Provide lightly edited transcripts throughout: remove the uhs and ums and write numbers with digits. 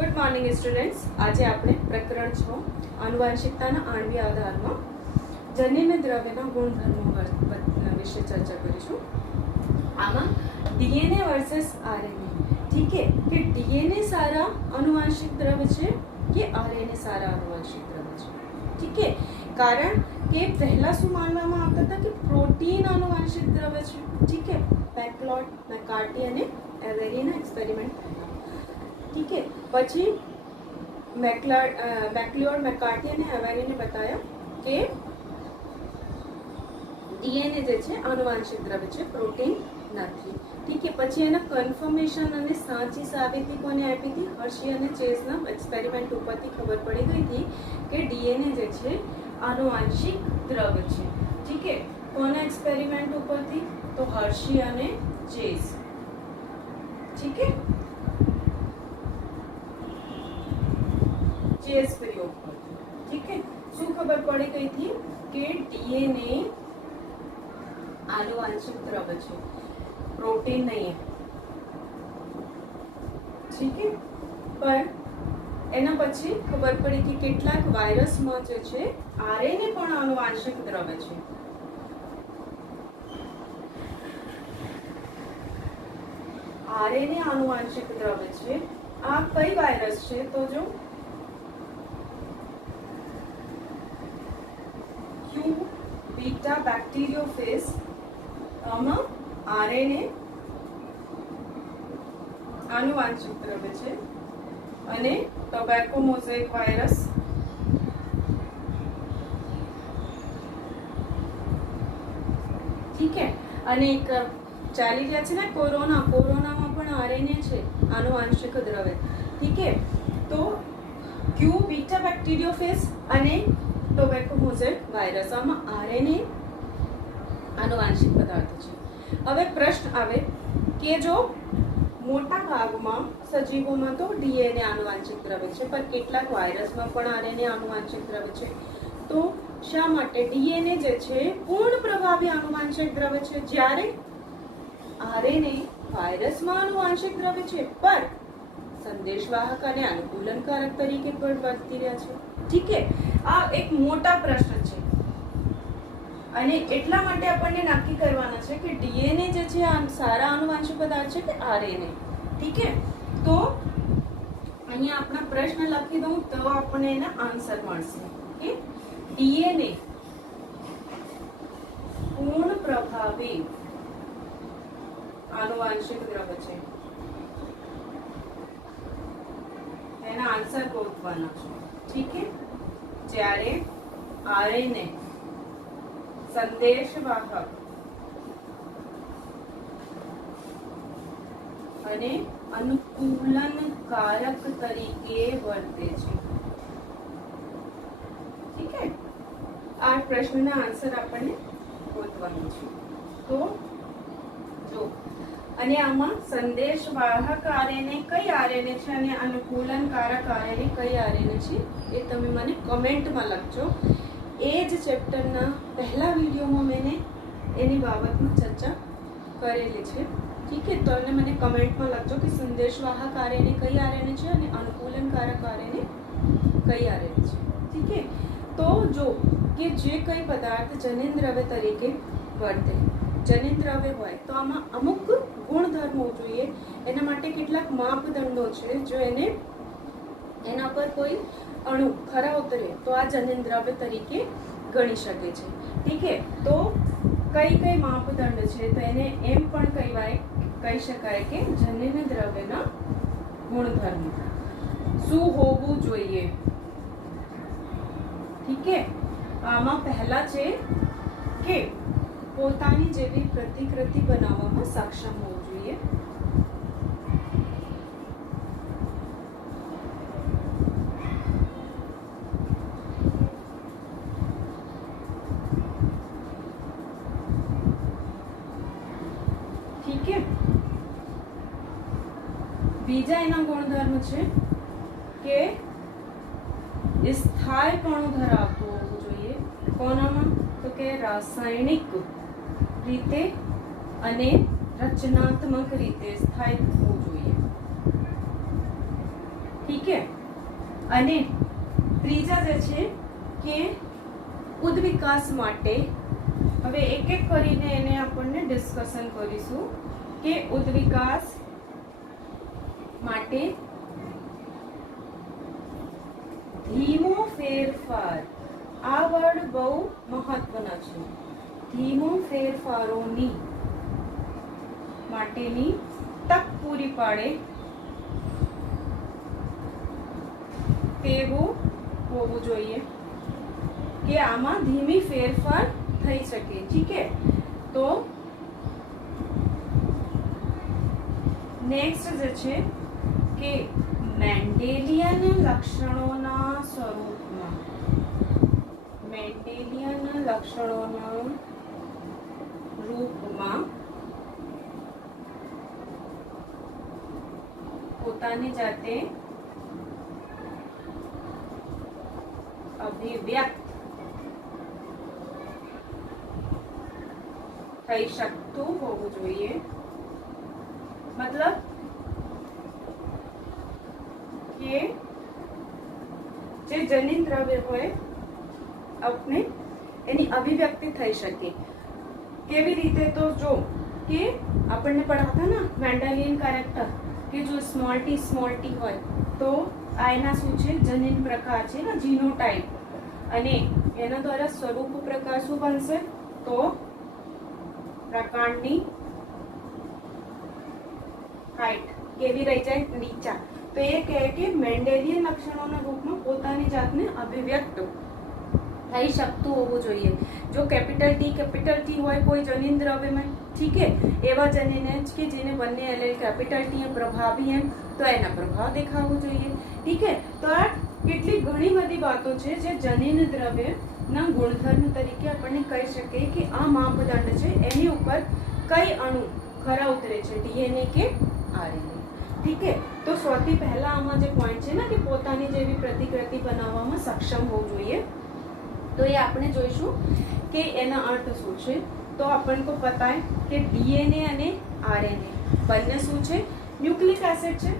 Good morning students. आज આપણે પ્રકરણ 6 આનુવંશિકતાના આણ્વીય આધારમાં જન્યને દ્રવ્યના ગુણધર્મો વિશે ચર્ચા કરીશું। આમાં ડીએનએ વર્સસ આરએનએ, ઠીક है કે ડીએનએ સારા આનુવંશિક દ્રવ્ય છે કે આરએનએ સારા આનુવંશિક દ્રવ્ય છે, ઠીક है। કારણ કે પહેલા શું માનવામાં આવતા હતા કે પ્રોટીન આનુવંશિક દ્રવ્ય છે, ઠીક है। બેકલોટ, મેકાર્ટી અને એવેરીના એક્સપેરિમેન્ટ થયા, ठीक है। પછી બેકલિયોડ, મેકાર્ટી અને એવેરીને બતાવ્યા કે ડીએનએ જે છે આનુવંશિક દ્રવ્ય છે, પ્રોટીન નથી, ઠીક है। પછી એના કન્ફર્મેશન અને સાચી સાબિતી કોને આપી હતી? હર્શી અને ચેઝના એક્સપેરિમેન્ટ ઉપરથી ખબર પડી ગઈ હતી કે ડીએનએ જે છે આનુવંશિક દ્રવ્ય છે, ઠીક है। કોના એક્સપેરિમેન્ટ ઉપરથી? તો હર્શી અને ચેઝ, ઠીક है। चेस प्रयोग करते, ठीक है। શું ખબર પડી ગઈ थी કે ડીએનએ આનુવંશિક દ્રવ્ય છે, પ્રોટીન नहीं है, ठीक है। पर એના પછી ખબર પડી કે કેટલાક વાયરસમાં જે છે આરએનએ પણ આનુવંશિક દ્રવ્ય છે। આરએનએ આનુવંશિક દ્રવ્ય છે। આ કઈ વાયરસ છે? તો જો क्यू बीटा बैक्टीरियोफेज आमा आरएनए आनुवंशिक द्रव्य છે અને ટોબેકો મોઝેક વાયરસ ઠીક है। અને એક ચાલી રહ્યા છે ને કોરોનામાં પણ આરએનએ છે આનુવંશિક દ્રવ્ય, ઠીક है। તો ક્યુ બીટા બેક્ટીરિયોફેજ અને ટોબેકો મોઝેક વાયરસ આમાં આરએનએ આનુવંશિક પદાર્થ છે। હવે પ્રશ્ન આવે કે જો મોટા ભાગમાં સજીવોમાં તો ડીએનએ આનુવંશિક દ્રવ્ય છે, પણ કેટલાક વાયરસમાં પણ આરએનએ આનુવંશિક દ્રવ્ય છે, તો શા માટે ડીએનએ જે છે પૂર્ણ પ્રભાવી આનુવંશિક દ્રવ્ય છે, જ્યારે આરએનએ વાયરસમાં આનુવંશિક દ્રવ્ય છે પણ સંદેશવાહક અને અનુકૂલનકારક તરીકે પણ વર્તી રહ્યા છે, ઠીક है। આ એક મોટા પ્રશ્ન છે અને એટલા માટે આપણને નક્કી કરવાના છે કે ડીએનએ જે છે આ સારા આનુવંશિક પદાર્થ છે કે આરએનએ, ઠીક है। તો અહીંયા આપણા પ્રશ્ન લખી દઉં તો આપણને એના આન્સર મળશે કે ડીએનએ પૂર્ણ પ્રભાવી આનુવંશિક દ્રવ્ય છે, એના આન્સર ગોતવાના છે, ઠીક है। જ્યારે આરએનએ સંદેશવાહક અને અનુકૂલનકારક તરીકે વર્તે છે, ઠીક है। આ પ્રશ્નના આન્સર આપણને ગોતવાનું છે। તો જો અને આમાં સંદેશવાહક આરએનએ કઈ આરએનએ છે અને અનુકૂલનકારક આરએનએ કઈ આરએનએ છે એ તમે મને કમેન્ટમાં લખજો। એ જ ચેપ્ટરના પહેલા વિડીયોમાં મેં એની બાબતમાં ચર્ચા કરેલી છે, ઠીક है। તો એને મને કમેન્ટમાં લખજો કે સંદેશવાહક આરએનએ કઈ આરએનએ છે અને અનુકૂલનકારક આરએનએ કઈ આરએનએ છે, ઠીક है। તો જો કે જે કઈ પદાર્થ જનીન દ્રવ્ય તરીકે વર્તે, જનીન દ્રવ્ય હોય તો આમાં અમુક ગુણધર્મો જોઈએ, એના માટે કેટલાક માપદંડો છે। જો એના પર કોઈ અણુ ખરા ઉતરે તો આ જનીન દ્રવ્ય તરીકે ગણી શકે છે, ઠીક है। તો કઈ માપદંડ છે તો એને એમ પણ કહી શકાય કે જનીન દ્રવ્યના ગુણધર્મ શું હોવું જોઈએ, ઠીક है। આમાં પહેલા છે કે પોતાની જેવી પ્રતિકૃતિ બનાવવામાં સક્ષમ હોવું જોઈએ, ઠીક है। બીજા એના ગુણધર્મ છે કે સ્થાયીપણું ધરાવતું હોવું જોઈએ। કોનામાં? તો કે રાસાયણિક રીતે અને રચનાત્મક રીતે સ્થાયી હોવું જોઈએ, ठीक है। અને ત્રીજા જે છે કે ઉદ્વિકાસ માટે, હવે એક એક કરીને એને આપણને ડિસ્કશન કરીશું કે ઉદ્વિકાસ માટે ધીમો ફેરફાર, આ વર્ડ બહુ મહત્વનો છે, ધીમો ફેરફારોની માટેની તક પૂરી પાડે તેવું હોવું જોઈએ કે આમાં ધીમી ફેરફાર થઈ શકે, ठीक है। તો નેક્સ્ટ જે છે કે મેન્ડેલિયન લક્ષણોના સ્વરૂપમાં, મેન્ડેલિયન લક્ષણોના રૂપમાં પોતાની જાતે અભિવ્યક્ત થઈ શકતું હોવું જોઈએ, मतलब કે જે જનીન દ્રવ્ય હોય આપણે એની અભિવ્યક્તિ થઈ શકે। કેવી રીતે? તો જો કે આપણને પढ़ाता ना મેન્ડેલિયન કેરેક્ટર કે જો સ્મોલ ટી હોય તો આ એના શું છે? જનીન પ્રકાર છે ને, જીનોટાઇપ, અને એના દ્વારા સ્વરૂપ પ્રકાર શું બનશે? તો પ્રકાંડની હાઈટ કેવી રહી જાય? નીચા। તો એ કહે કે મેન્ડેલિયન લક્ષણોના રૂપમાં પોતાની જાતને અભિવ્યક્ત થઈ શકતું હોવું જોઈએ। જો કેપિટલ ટી હોય કોઈ જનીન દ્રવ્યમાં, ठीक है, એવા જનીન કે જેને બંને એલેલ કેપિટલ ટી પ્રભાવી એમ, તો એના પ્રભાવ દેખાવો જોઈએ, ठीक है। તો આ કેટલી ઘણી બધી વાતો છે જે જનીન દ્રવ્યના ગુણધર્મ તરીકે આપણને કહી શકે કે આ માપદંડ છે, એની ઉપર કઈ અણુ ખરા ઉતરે છે, ડીએનએ કે આરએનએ, ठीक है। તો સૌથી પહેલા આમાં જે પોઈન્ટ છે ને કે પોતાની જેવી પ્રતિકૃતિ બનાવવામાં સક્ષમ હોવું જોઈએ, તો એ આપણે જોઈશું કે એના અર્થ શું છે। તો આપણને તો પता है કે ડીએનએ અને આરએનએ બંને શું છે? ન્યુક્લિક એસિડ છે,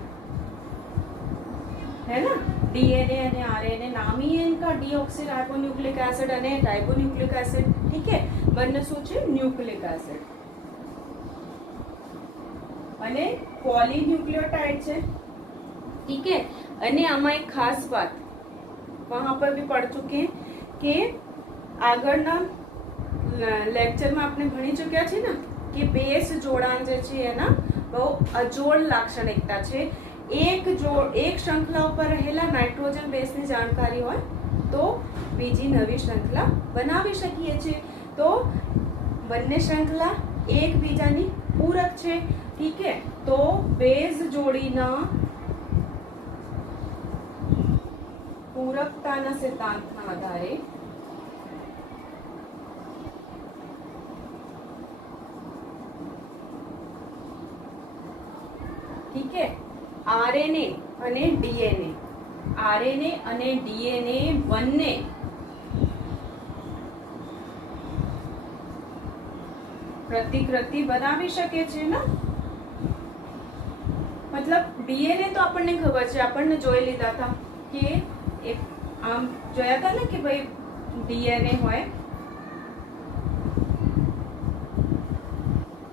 है ना। डीएनए અને आरएनए नाम ही है इनका, डीऑक्सी राइबोन्यूक्लिक एसिड અને राइबोन्यूक्लिक एसिड, ठीक है। બંને શું છે? ન્યુક્લિક એસિડ અને પોલીન્યુક્લિયોટાઇડ છે, ठीक है। અને આમાં એક ખાસ વાત वहां पर भी पढ़ चुके हैं કે આગળના લેક્ચરમાં આપણે ભણી ચૂક્યા છે ને કે બેઝ જોડાણ જે છે એના બહુ અજોડ લાક્ષણિકતા છે। એક શ્રૃંખલા ઉપર રહેલા નાઇટ્રોજન બેઝની જાણકારી હોય તો બીજી નવી શ્રૃંખલા બનાવી શકીએ છીએ। તો બંને શ્રૃંખલા એકબીજાની પૂરક છે, ठीक है। તો બેઝ જોડીના પૂરકતાના સિદ્ધાંતના આધારે ठीक है, आरएनए અને ડીએનએ, આરએનએ અને ડીએનએ બંને પ્રતિકૃતિ બનાવી શકે છે ને। मतलब डीएनए तो આપણને ખબર છે, આપણને જોઈ લીધા હતા કે એક આમ જોયા હતા ને કે ભાઈ डीएनए હોય,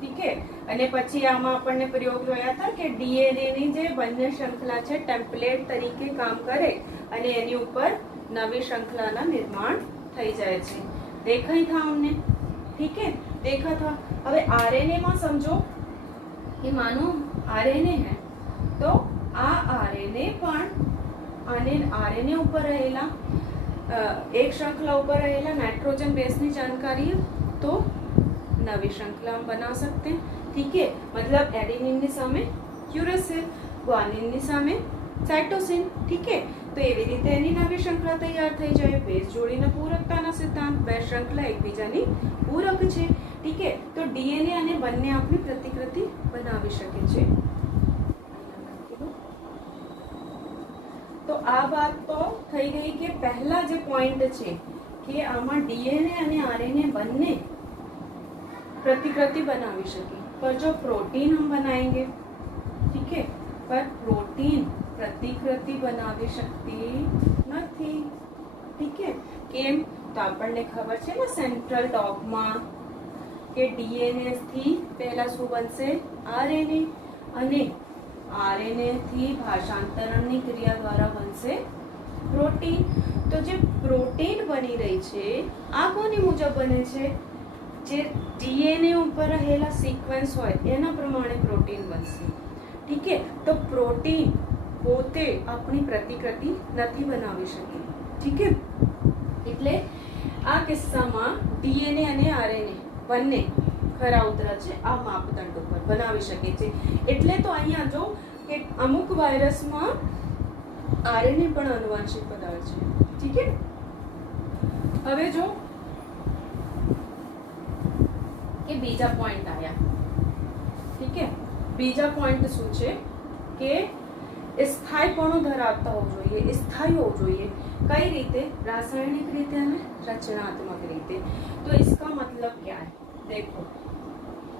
ठीक है। અને પછી આમાં આપણને પ્રયોગ જોયા હતા કે ડીએનએ ની જે બંને શ્રૃંખલા છે ટેમ્પલેટ તરીકે કામ કરે અને એની ઉપર નવી શ્રૃંખલાના निर्माण થઈ જાય છે। દેખાઈ था हमने, ठीक है, देखा था। હવે आरएनए માં સમજો કે માનો आरएनए है तो આ आरएनए પણ અને आरएनए ઉપર રહેલા એક શ્રૃંખલા ઉપર રહેલા નાઇટ્રોજન બેઝની જાણકારી તો નવી શ્રૃંખલા બના सकते हैं, ठीक है। मतलब एडेनिनની સામે યુરેસિલ, ગ્વાનિનની સામે સાઇટોસિન, ठीक है। તો એવી રીતે એની નવી શ્રૃંખલા તૈયાર થઈ જાય। બેઝ જોડીના પૂરકતાના સિદ્ધાંત, બે શ્રૃંખલા એકબીજાની પૂરક છે, ठीक है। તો ડીએનએ અને બંને આપણી પ્રતિકૃતિ બનાવી શકે છે। તો આ વાત તો થઈ ગઈ કે પહેલા જે પોઈન્ટ છે કે આમાં ડીએનએ અને આરએનએ બંને प्रतिकृति बनावी सके, पर जो प्रोटीन हम बनाएंगे, ठीक है, पर प्रोटीन પ્રતિકૃતિ બનાવી શકતી નથી. ઠીક છે. કેમ? તો આપણને ખબર છે ને સેન્ટ્રલ ડોગમાં કે ડીએનએ થી પહેલા શું બનશે? આરએનએ, અને આરએનએ થી ભાષાંતરણની ક્રિયા દ્વારા બનશે પ્રોટીન. તો જે પ્રોટીન બની રહી છે આ કોની મુજબ બને છે? જે ડીએનએ ઉપર રહેલા સિક્વન્સ હોય એના પ્રમાણે પ્રોટીન બનશે. ઠીક છે. તો પ્રોટીન પોતે આપણી પ્રતિકૃતિ નથી બનાવી શકે. ઠીક છે. એટલે આ કિસ્સામાં ડીએનએ અને આરએનએ બંને ખરા ઉતરા છે આ માપદંડ ઉપર બનાવી શકે છે. એટલે તો અહીંયા જો કે અમુક વાયરસમાં આરએનએ પણ આનુવંશિક પદાર્થ છે. ઠીક છે. હવે જો કે બીજા પોઈન્ટ આયા. ઠીક છે. બીજા પોઈન્ટ શું છે કે સ્થાયીપણું ધરાવતા હોવું જોઈએ, સ્થાયી હોવું જોઈએ. કઈ રીતે? रासायनिक રીતે અને रचनात्मक રીતે. तो इसका मतलब क्या है? देखो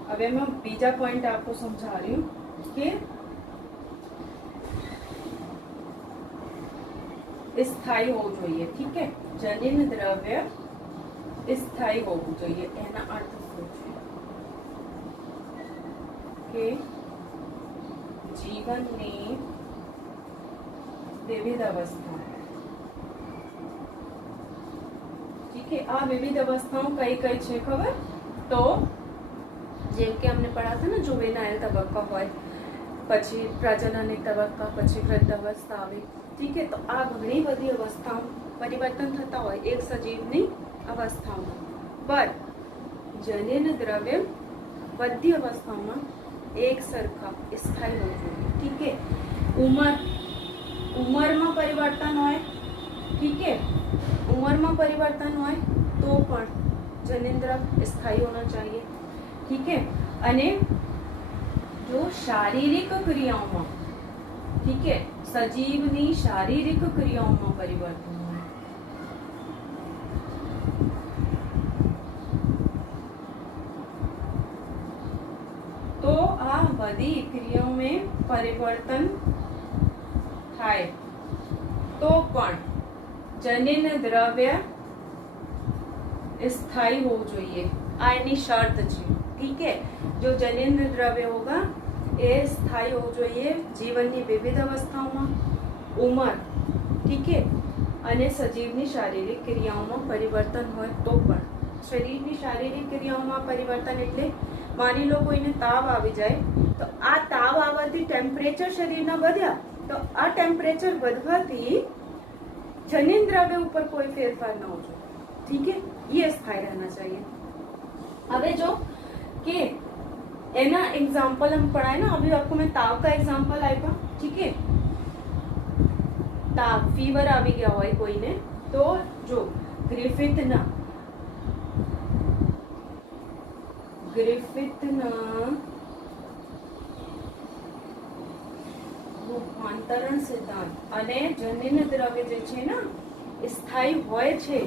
હવે मैं બીજા પોઈન્ટ आपको समझा रही हूँ कि સ્થાયી હોવું જોઈએ. ઠીક है. જનીન દ્રવ્ય સ્થાયી હોવું જોઈએ. એના અર્થ શું છે કે જીવનની વિવિધ અवस्था. ठीक है. आ विविध अवस्थाओं कई कई છે ખબર? તો જેમ કે हमने पढ़ा था ना जुवेनाइल तबक्का હોય, પછી પ્રજનનિક તબક્કા, પછી વૃદ્ધાવસ્થા આવે. ઠીક है. તો આ ઘણી બધી અવસ્થાઓ પરિવર્તન થતા હોય એક સજીવની અવસ્થાઓમાં. પર જનીન દ્રવ્ય બધી અવસ્થાઓમાં એક સરખા સ્થાયી હોવું જોઈએ. ઠીક है. ઉંમરમાં પરિવર્તન હોય. ઠીક है. ઉંમરમાં પરિवर्तन હોય તો પણ જનીન દ્રવ્ય સ્થાયી હોना चाहिए. ઠીક है. અને જો શારીરિક ક્રિયાઓમાં, ઠીક है, સજીવની શારીરિક ક્રિયાઓમાં પરિવર્તન હોય તો આ બધી ક્રિયાઓ में परिवर्तन થાય તો પણ જનીન દ્રવ્ય स्थायी होना चाहिए. आ एनी शर्त है. ठीक है. जो जनिन द्रव्य होगा ये स्थायी होना चाहिए जीवननी विविध अवस्थाओं, उमर, ठीक है, અને સજીવની શારીરિક ક્રિયાઓમાં પરિવર્તન હોય તો પણ. શરીરની શારીરિક ક્રિયાઓમાં પરિવર્તન એટલે માની લો કોઈને તાવ આવી જાય તો આ તાવ આવવાથી ટેમ્પરેચર શરીરના વધ્યા તો આ ટેમ્પરેચર વધવાથી जनिन द्रव्य ऊपर कोई फेरफार न हो जाए. ठीक है. ये स्थायी रहना चाहिए. अबे जो के एना एग्जाम्पल हम पढ़ाए ना, अभी आपको मैं ताव का एग्जाम्पल आएगा. ठीक है. ताव फीवर આવી ગયા હોય કોઈને તો જો ગ્રિફિથના રૂપાંતરણ સિદ્ધાંત અને જનીન દ્રવ્ય જે છે ને સ્થાયી હોય છે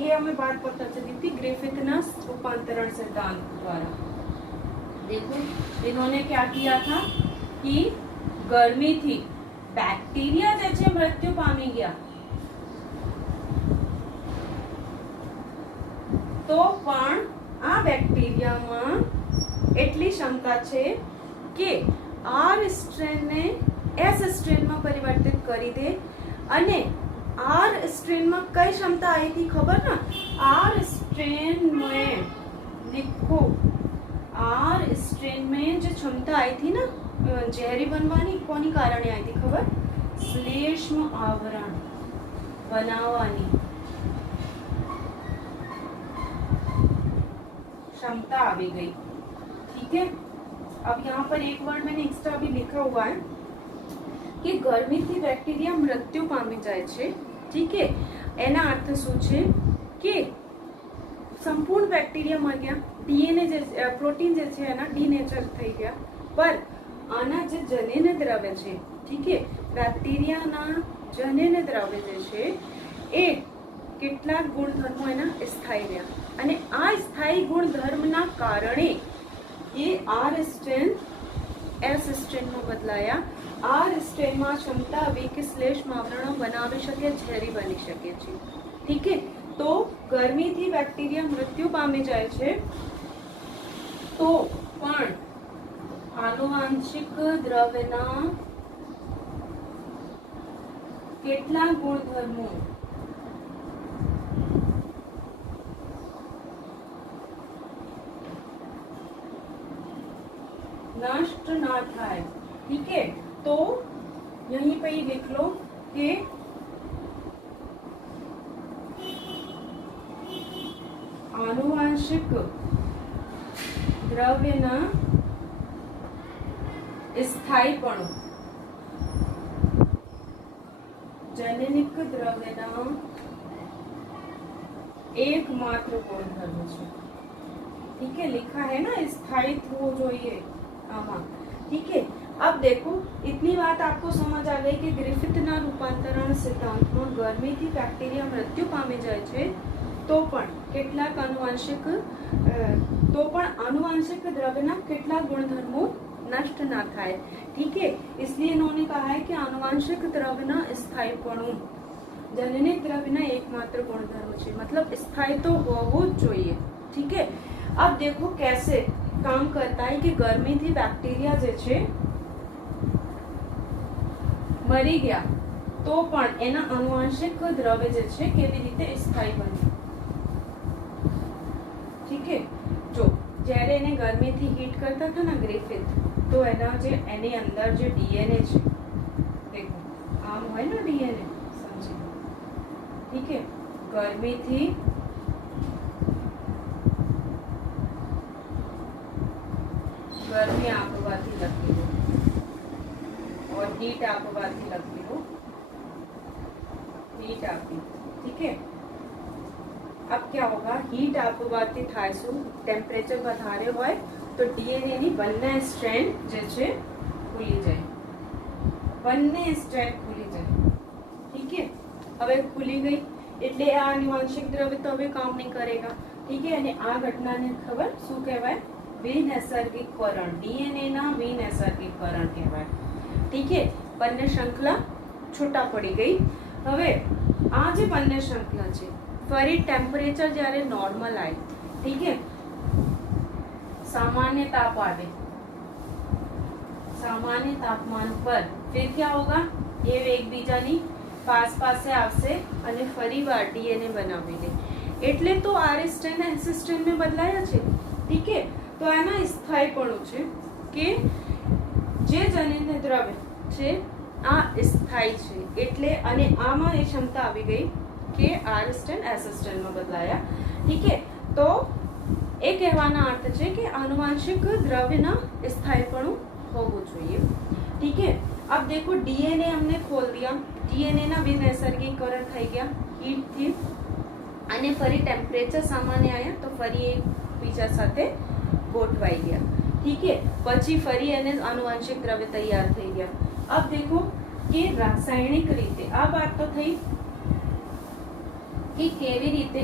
એ हमें बात पता चली थी ग्रिफिथना रूपांतरण सिद्धांत द्वारा. देखो इन्होंने क्या किया था कि गर्मी थी બેક્ટેરિયા જે છે મૃત્યુ પામી ગયા તો પણ આ બેક્ટેરિયામાં એટલી ક્ષમતા છે કે આર સ્ટ્રેનને એસ સ્ટ્રેનમાં પરિવર્તિત કરી દે. અને आर स्ट्रेन में कई क्षमता आई थी खबर ना? आर स्ट्रेन में लिखो, आर स्ट्रेन में जो क्षमता आई थी ना जहरी बनवानी कोनी कारणे आई थी खबर? श्लेष्म आवरण बनावानी क्षमता आ गई. ठीक है. अब यहाँ पर एक वर्ड मैंने एक्स्ट्रा भी लिखा हुआ है कि गर्मी थी बैक्टीरिया मृत्यु पामी जाए छे. ठीक है. एना अर्थ शू छे कि संपूर्ण बैक्टीरिया मर गया, डीएनए प्रोटीन जे छे एना डीनेचर થઈ ગયા. पर આના જે જનીન દ્રવ્ય છે, ठीक है, બેક્ટેરિયાના જનીન દ્રવ્ય જે છે એ કેટલાક ગુણધર્મો એના સ્થાયી રહ્યા અને આ સ્થાયી ગુણધર્મના કારણે એ આર સ્ટ્રેન એસ સ્ટ્રેનમાં બદલાયા આ સ્ટ્રેનમાં ક્ષમતા વીક શ્લેષ્મ આવરણો બનાવી શકે, ઝેરી બની શકે છે. ઠીક છે. તો ગરમીથી બેક્ટેરિયા મૃત્યુ પામી જાય છે, તો પણ આનુવાંશિક દ્રવ્યના કેટલાક ગુણધર્મો नष्ट ना થાય. ठीक है. तो यहीं पे ही लिख लो कि आनुवांशिक द्रव्यના સ્થાયીપણું જનનિક દ્રવ્યના एकमात्र गुणधर्म છે. ठीक है. लिखा है ना स्थायित्व हो જોઈએ आमा. ठीक है. अब देखो इतनी बात आपको समझ आ गई कि ગ્રિફિથના રૂપાંતરણ સિદ્ધાંતમાં ગરમીથી બેક્ટેરિયા મૃત્યુ પામી જાય છે, तो પણ કેટલાક आनुवांशिक द्रव्यના કેટલાક गुणधर्मों नष्ट ना થાય. ठीक है. इसलिए इन्होंने कहा है कि आनुवांशिक द्रव्यના સ્થાયીપણું જનનિક દ્રવ્યના एकमात्र गुणधर्म છે. मतलब स्थायी तो હોવું જ જોઈએ. ठीक है. अब देखो कैसे काम करता है कि ગરમીથી બેક્ટેરિયા જે છે મરી ગયા, તો પણ એના આનુવાંશિક દ્રવ્ય જે છે કેવી રીતે સ્થાયી બને. ठीक है. જો જ્યારે એને ગરમીથી હીટ કરતા હતા ને ગ્રિફિથ, તો એની અંદર જે ડીએનએ છે, દેખો આમ હોય ને ડીએનએ, સમજી. ठीक है. ગરમીથી गर्मी आपवाती लगी हो और हीट आपवाती लगी हो, हीट आपी. ठीक है. अब क्या होगा, हीट आपवाती थाय सु टेम्परेचर વધારે હોય તો ડીએનએ ની બંને સ્ટ્રેન્ડ જે છે ખુલી જાય, બંને સ્ટ્રેન્ડ ખુલી જાય. ठीक है. હવે ખુલી ગઈ એટલે આ આનુવાંશિક દ્રવ્ય તો હવે કામ નહીં કરેગા. ठीक है. અને આ ઘટનાને ખબર શું કહેવાય? વિનૈસર્ગિકકરણ. ડીએનએ ના વિનૈસર્ગિકકરણ કહેવાય. ठीक है. બંને શૃંખલા છૂટા પડી ગઈ. હવે આ જે બંને શૃંખલા છે, ફરી ટેમ્પરેચર જ્યારે નોર્મલ આવે, ठीक है, सामान्य ताप आवे, सामान्य तापमान पर फिर क्या होगा, ये એકબીજાની પાસ પાસે આવશે અને ફરીવાર ડીએનએ બનાવી લે. એટલે તો આર સ્ટ્રેન એસ સ્ટ્રેન में બદલાયા છે. ठीक है. તો આના સ્થાયીપણું છે કે જે જનીન દ્રવ્ય છે આ સ્થાયી છે, એટલે અને આમાં એ ક્ષમતા આવી ગઈ કે આર સ્ટ્રેન એસ સ્ટ્રેન માં બદલાયા. ठीक है. તો એ કહેવાનો અર્થ છે કે આનુવાંશિક દ્રવ્યના સ્થાયીપણું હોવું જોઈએ. ठीक है. अब देखो डीएनए हमने खोल दिया, डीएनए ના વિનૈસર્ગિકકરણ થઈ ગયા હીટ થી, અને ફરી ટેમ્પરેચર સામાન્ય આવ્યા તો ફરી એક બીજા સાથે ગોઠવાઈ ગયા. ठीक है. પછી ફરી એને આનુવાંશિક દ્રવ્ય તૈયાર થઈ ગયા. अब देखो કે રાસાયણિક રીતે આ વાત તો થઈ કે કેવી રીતે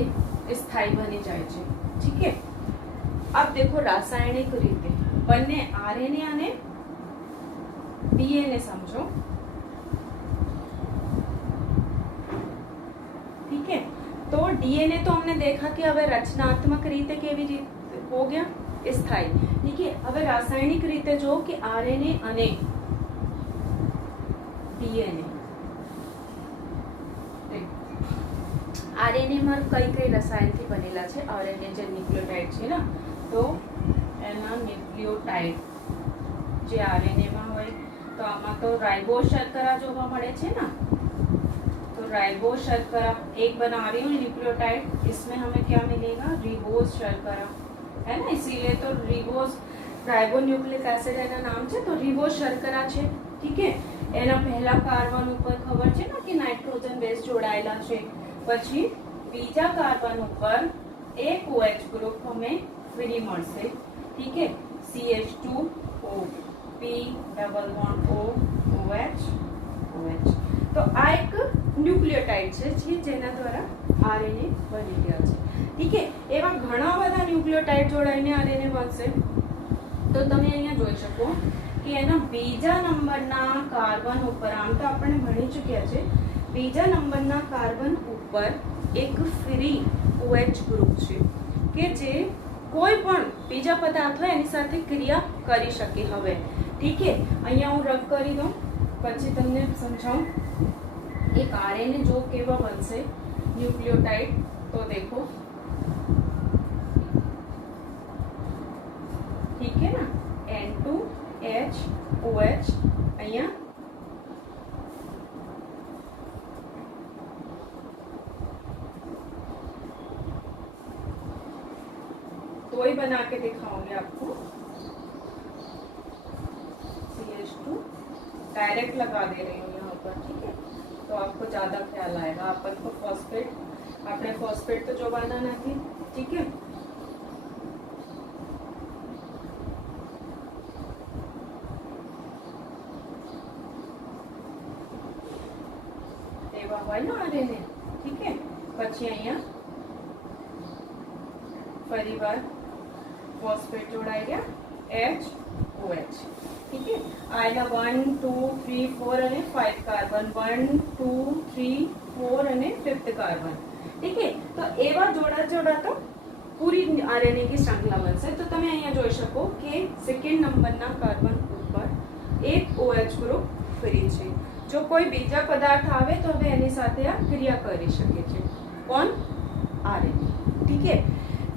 સ્થાયી બની જાય છે. ठीक है. अब देखो રાસાયણિક રીતે બંને આરએનએ અને डीएनए समझो. ठीक है. तो डीएनए तो हमने देखा कि હવે રચનાત્મક રીતે કેવી રીતે हो गया स्थायी. ठीक है. હવે રાસાયણિક રીતે જો કે આરએનએ અને डीएनए, આરએનએ માં કઈ કઈ રસાયણથી બનેલા છે? આરએનએ જે ન્યુક્લિયોટાઇડ છે ને, તો એના ન્યુક્લિયોટાઇડ જે આરએનએ માં હોય, तो आमा तो राइबोज शर्करा जोवा મળે છે ना, तो राइबोज शर्करा एक बना रही हूँ न्यूक्लियोटाइड, इसमें हमें क्या मिलेगा, रिबोज शर्करा, है ना. इसीलिए तो रिबोज राइबोन्यूक्लिक एसिड एना नाम છે, तो रिबोज शर्करा છે. ठीक है. એના પહેલા કાર્બન ઉપર ખબર છે ને કે નાઇટ્રોજન બેઝ જોડાયેલા છે, પછી બીજા કાર્બન ઉપર એક OH ગ્રુપ हमें फ्री મળશે. ठीक है. CH2O P double bond O OH OH. तो आ एक ન્યુક્લિયોટાઇડ છે જેના દ્વારા આરએનએ બની ગયા છે. ठीक है. એવા ઘણા બધા ન્યુક્લિયોટાઇડ જોડાઈને આરએનએ બનશે. તો તમે અહીંયા જોઈ શકો કે એના બીજા નંબરના કાર્બન ઉપર, આમ તો આપણે ભણી ચૂક્યા છે, બીજા નંબરના કાર્બન ઉપર એક ફ્રી OH ગ્રુપ છે કે જે કોઈ પણ બીજા પદાર્થ હોય એની સાથે ક્રિયા કરી શકે. હવે ઠીક છે, અહીંયા હું રબ કરી દઉં પછી તમને સમજાવું. એક RNA જો કેવા બનશે ન્યુક્લિયોટાઇડ, તો देखो ठीक है ना, N2HOH અહીંયા तो ही बना के दिखाऊंगी आपको. CH2 डायरेक्ट लगा दे रही हूँ यहाँ पर, ठीक है, तो आपको ज्यादा ख्याल आएगा. अपन को फॉस्फेट, आपने फॉस्फेट तो जोड़ना नहीं, ठीक है. એવા હોય ને RNA, ठीक है. પછી અહીંયા ફરીવાર ફોસ્ફેટ જોડાઈ ગયા, HOH, ठीक है. આના 1 2 3 4 અને 5 કાર્બન, 1 2 3 4 અને 5th કાર્બન, ठीक है. તો એવા જોડા તો પૂરી RNA की श्रृंखला બનશે. તો તમે અહીંયા જોઈ શકો કે સેકન્ડ નંબરના કાર્બન ઉપર એક OH ગ્રુપ ફ્રી છે. જો કોઈ બીજા પદાર્થ આવે તો હવે એની સાથે આ ક્રિયા કરી શકે છે. કોણ? RNA, ठीक है.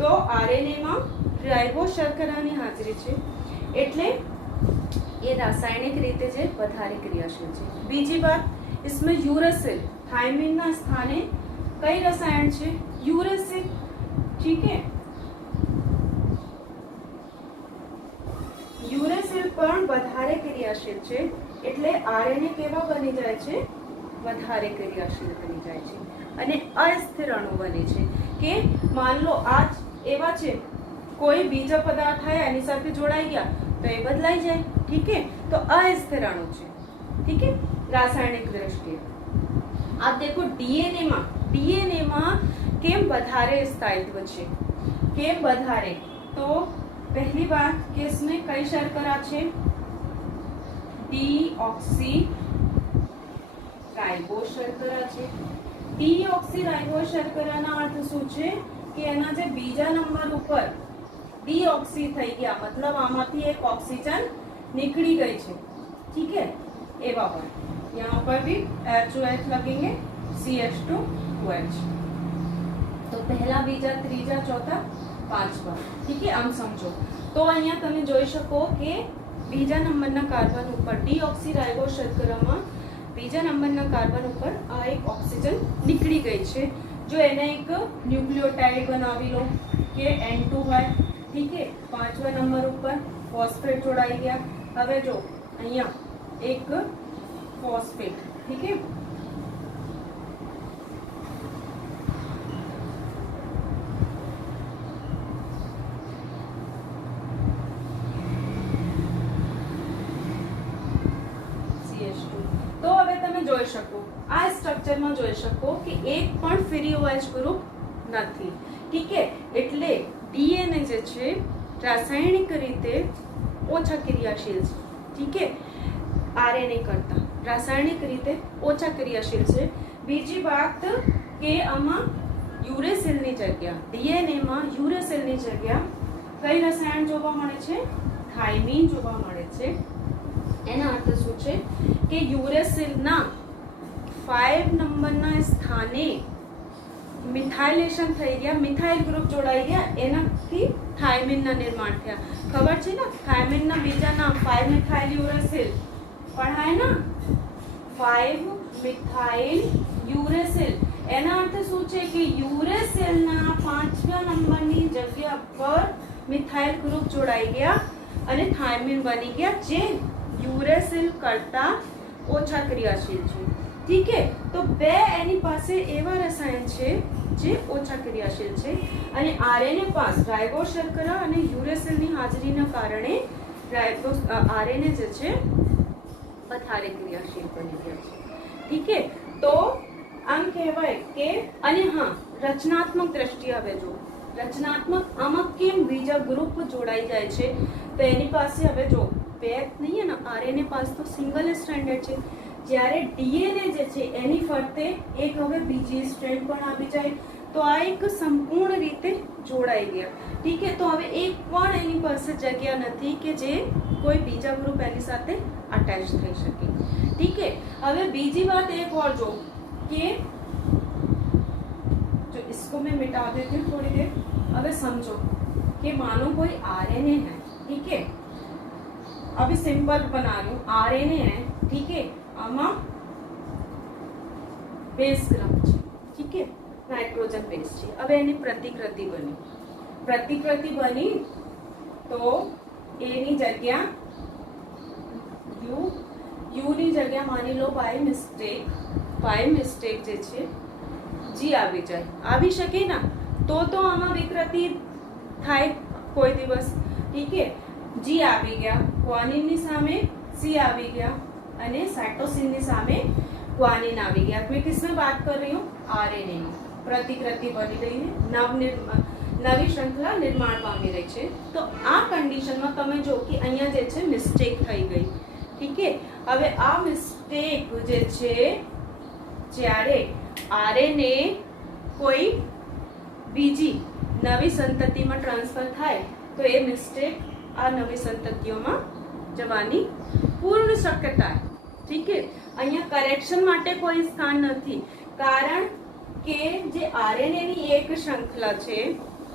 તો RNA માં રાઇબોસ શર્કરાની હાજરી છે એટલે એ રાસાયણિક રીતે જે વધારે ક્રિયાશીલ છે. બીજી વાત, इसमें यूरेसिल, थायमिन ના સ્થાને કઈ રસાયણ છે? यूरेसिल, ठीक है. यूरेसिल પણ વધારે ક્રિયાશીલ છે એટલે RNA કેવા બની જાય છે? વધારે ક્રિયાશીલ બની જાય છે અને અસ્થિર અણુ બને છે. કે માન લો આ એવા છે, કોઈ બીજો પદાર્થ થાય એની સાથે જોડાઈ ગયા તો એ બદલાઈ જાય, ठीक है. તો અસ્થિર અણુ છે, ठीक है, રાસાયણિક દ્રષ્ટિએ. આપ देखो DNA માં કેમ વધારે સ્થાયિત્વ છે? કેમ વધારે? તો પહેલી વાત કે इसमें કઈ શર્કરા છે? ડીઓક્સી રાઇબોસ શર્કરા છે. ડીઓક્સી રાઇબોસ શર્કરાના અર્થ શું છે? કે એના જે બીજા નંબર ઉપર ડીઓક્સી થઈ ગયા, मतलब આમાંથી એક ઓક્સિજન निकली गई છે, ठीक है. एवा पर यहाँ पर भी HOH लगेंगे, CH2OH. तो पहला बीजा त्रीजा चौथा પાંચમા, ठीक है. આમ સમજો તો અહીંયા તમે જોઈ શકો કે બીજા નંબરના કાર્બન ઉપર ડીઓક્સી રાઇબોસ શર્કરામાં બીજા નંબરના કાર્બન ઉપર આ એક ઓક્સિજન નીકળી ગઈ છે. જો એને એક ન્યુક્લિયોટાઇડ બનાવી લો કે N2 હોય, ठीक है. પાંચમા નંબર ઉપર ફોસ્ફેટ જોડાઈ ગયા. હવે જો અહીંયા એક ફોસ્ફેટ, ठीक है. તો હવે તમે જોઈ શકો આ સ્ટ્રક્ચરમાં જોઈ શકો કે એક પણ ફ્રી OH ગ્રુપ નથી, ठीक है. એટલે DNA જે છે રાસાયણિક રીતે ઓછા ક્રિયાશીલ છે, ठीक है. RNA કરતા રાસાયણિક રીતે ઓછા ક્રિયાશીલ છે. બીજી વાત કે આમાં યુરેસિલની જગ્યા, DNA માં યુરેસિલની જગ્યા કઈ રસાયણ જોવા મળે છે? થાઇમિન જોવા મળે છે. એના અર્થ શું છે કે યુરેસિલના 5 નંબરના સ્થાને મિથાઇલેશન થઈ ગયા, મિથાઇલ ગ્રુપ જોડાઈ ગયા, એનાથી થાઇમિનના નિર્માણ થયા. ખબર છે ને, થાઇમિનના બીજા નામ 5 મિથાઇલ યુરેસિલ પढ़ाए ना, 5 મિથાઇલ યુરેસિલ. એના અર્થ શું છે કે યુરેસિલના 5મા નંબરની જગ્યા પર મિથાઇલ ગ્રુપ જોડાઈ ગયા અને થાઇમિન બની ગયા જે યુરેસિલ કરતા ઓછા ક્રિયાશીલ છે, ठीक है. તો બે એની પાસે એવા રસાયણ છે જે ઓછા ક્રિયાશીલ છે અને RNA પાસ રાઇબોસ શર્કરા અને યુરેસિલની હાજરીના કારણે RNA જે છે વધારે ક્રિયાશીલ બની ગયા છે, ठीक है. તો આમ કહેવાય કે અને હા, રચનાત્મક દ્રષ્ટિએ હવે જો રચનાત્મક આમાં કેમ બીજા ગ્રુપ જોડાઈ જાય છે તો એની પાસે હવે જો પેક નહીં ને આરએનએ પાસ તો સિંગલ સ્ટ્રેન્ડેડ છે, જ્યારે ડીએનએ જે છે એની ફરતે એક હવે બીજી સ્ટ્રેન્ડ પણ આવી જાય તો આ એક સંપૂર્ણ રીતે જોડાઈ ગયા. ઠીક છે, તો હવે એક પણ એની પાસે જગ્યા નથી કે જે કોઈ બીજા ગ્રુપ એની સાથે અટેચ થઈ શકે. ઠીક છે, હવે બીજી बात एक और जो कि जो इसको मैं मिटा देती हूँ थोड़ी देर. अबे समझो कि मानो कोई आरएनए है, ठीक है, अभी सिंपल बना रही हूँ. आरएनए है, ठीक है, आमा बेस ग्रुप છે, ठीक है, નાઇટ્રોજન બેઝ છે. હવે એની પ્રતિકૃતિ બની તો એની જગ્યા યુ ની જગ્યા માની લો બાય મિસ્ટેક જે છે જી આવી જાય. આવી શકે ના તો આમાં વિકૃતિ થાય કોઈ દિવસ. ઠીક है, જી આવી ગયા, ગ્વાનિનની સામે સી આવી ગયા અને સાયટોસિનની સામે ग्वानिन આવી ગયા. मैं किसमें बात कर रही हूँ? आरएनए में प्रतिकृति बनी रही है, नवी श्रृंखला निर्माण पामी रही है. तो आ कंडीशन में તમે જો કે અહીંયા જે છે મિસ્ટેક થઈ ગઈ. ઠીક છે, હવે આ મિસ્ટેક જે છે જ્યારે આરએનએ કોઈ બીજી નવી સંતતિમાં ટ્રાન્સફર થાય તો એ મિસ્ટેક આ નવી સંતતિઓમાં જવાની પૂર્ણ શક્યતા. ઠીક છે, અહીંયા કરેક્શન માટે કોઈ સ્થાન નથી, કારણ કે જે આરએનએ ની એક શ્રૃંખલા છે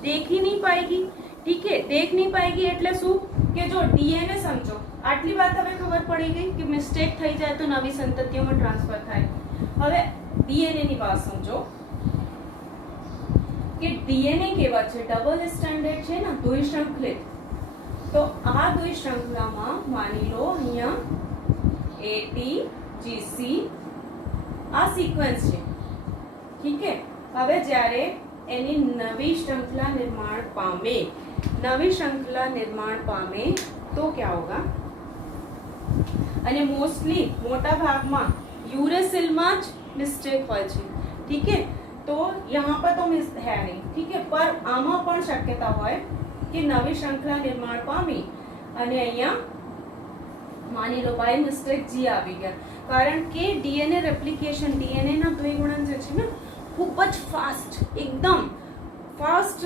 દેખી નહીં પાएगी. ઠીક है, देख नहीं पाएगी એટલે શું કે જો ડીએનએ સમજો, આટલી વાત હવે ખબર પડી ગઈ કે મિસ્ટેક થઈ જાય તો નવી સંતતિઓમાં ટ્રાન્સફર થાય. હવે ડીએનએ ની વાત સમજો કે ડીએનએ કેવા છે, ડબલ સ્ટ્રેન્ડેડ છે ને, દ્વિશૃંખલિત. તો આ દ્વિશૃંખલામાં માની લો અહીંયા એટી જીસી આ સિક્વન્સ છે. ઠીક है, હવે જ્યારે એની નવી શ્रृंखला निर्माण पामे तो क्या होगा? અને મોસ્ટલી મોટા ભાગમાં યુરેસિલમાં જ મિસ્ટેક હોય છે. ઠીક है, तो यहाँ पर तो मिस है नहीं. ઠીક है, पर આમાં પણ શક્યતા હોય કે નવી શ્રૃંખલા નિર્માણ પામી અને અહીંયા માની લો બાય મિસ્ટેક જી આવી ગયા, કારણ કે ડીએનએ રેપ્લિકેશન, ડીએનએ ના દ્વિગુણન જે છે ને ખૂબ જ એકદમ ફાસ્ટ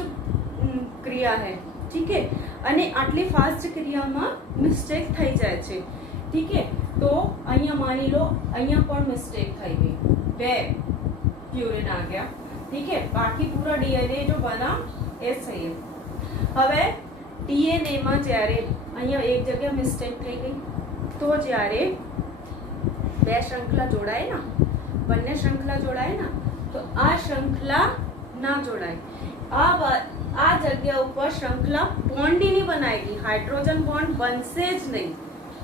ક્રિયા है. ઠીક है, અને આટલી ફાસ્ટ ક્રિયામાં મિસ્ટેક થઈ જાય છે. ઠીક है, તો અહીંયા માની લો અહીંયા પણ મિસ્ટેક થઈ ગઈ, બે પ્યુરિન आ गया. ઠીક है, બાકી પૂરા ડીએનએ જો બના એ સહી है. હવે ડીએનએ માં જ્યારે અહીંયા એક જગ્યા મિસ્ટેક થઈ ગઈ તો જ્યારે બે શ્રૃંખલા જોડાય ના, બંને શ્રૃંખલા જોડાય ના, તો આ શ્રૃંખલા ના જોડાય. આ જગ્યા ઉપર શ્રૃંખલા બોન્ડ નહીં બનાएगी, હાઇડ્રોજન બોન્ડ બનશે જ નહીં.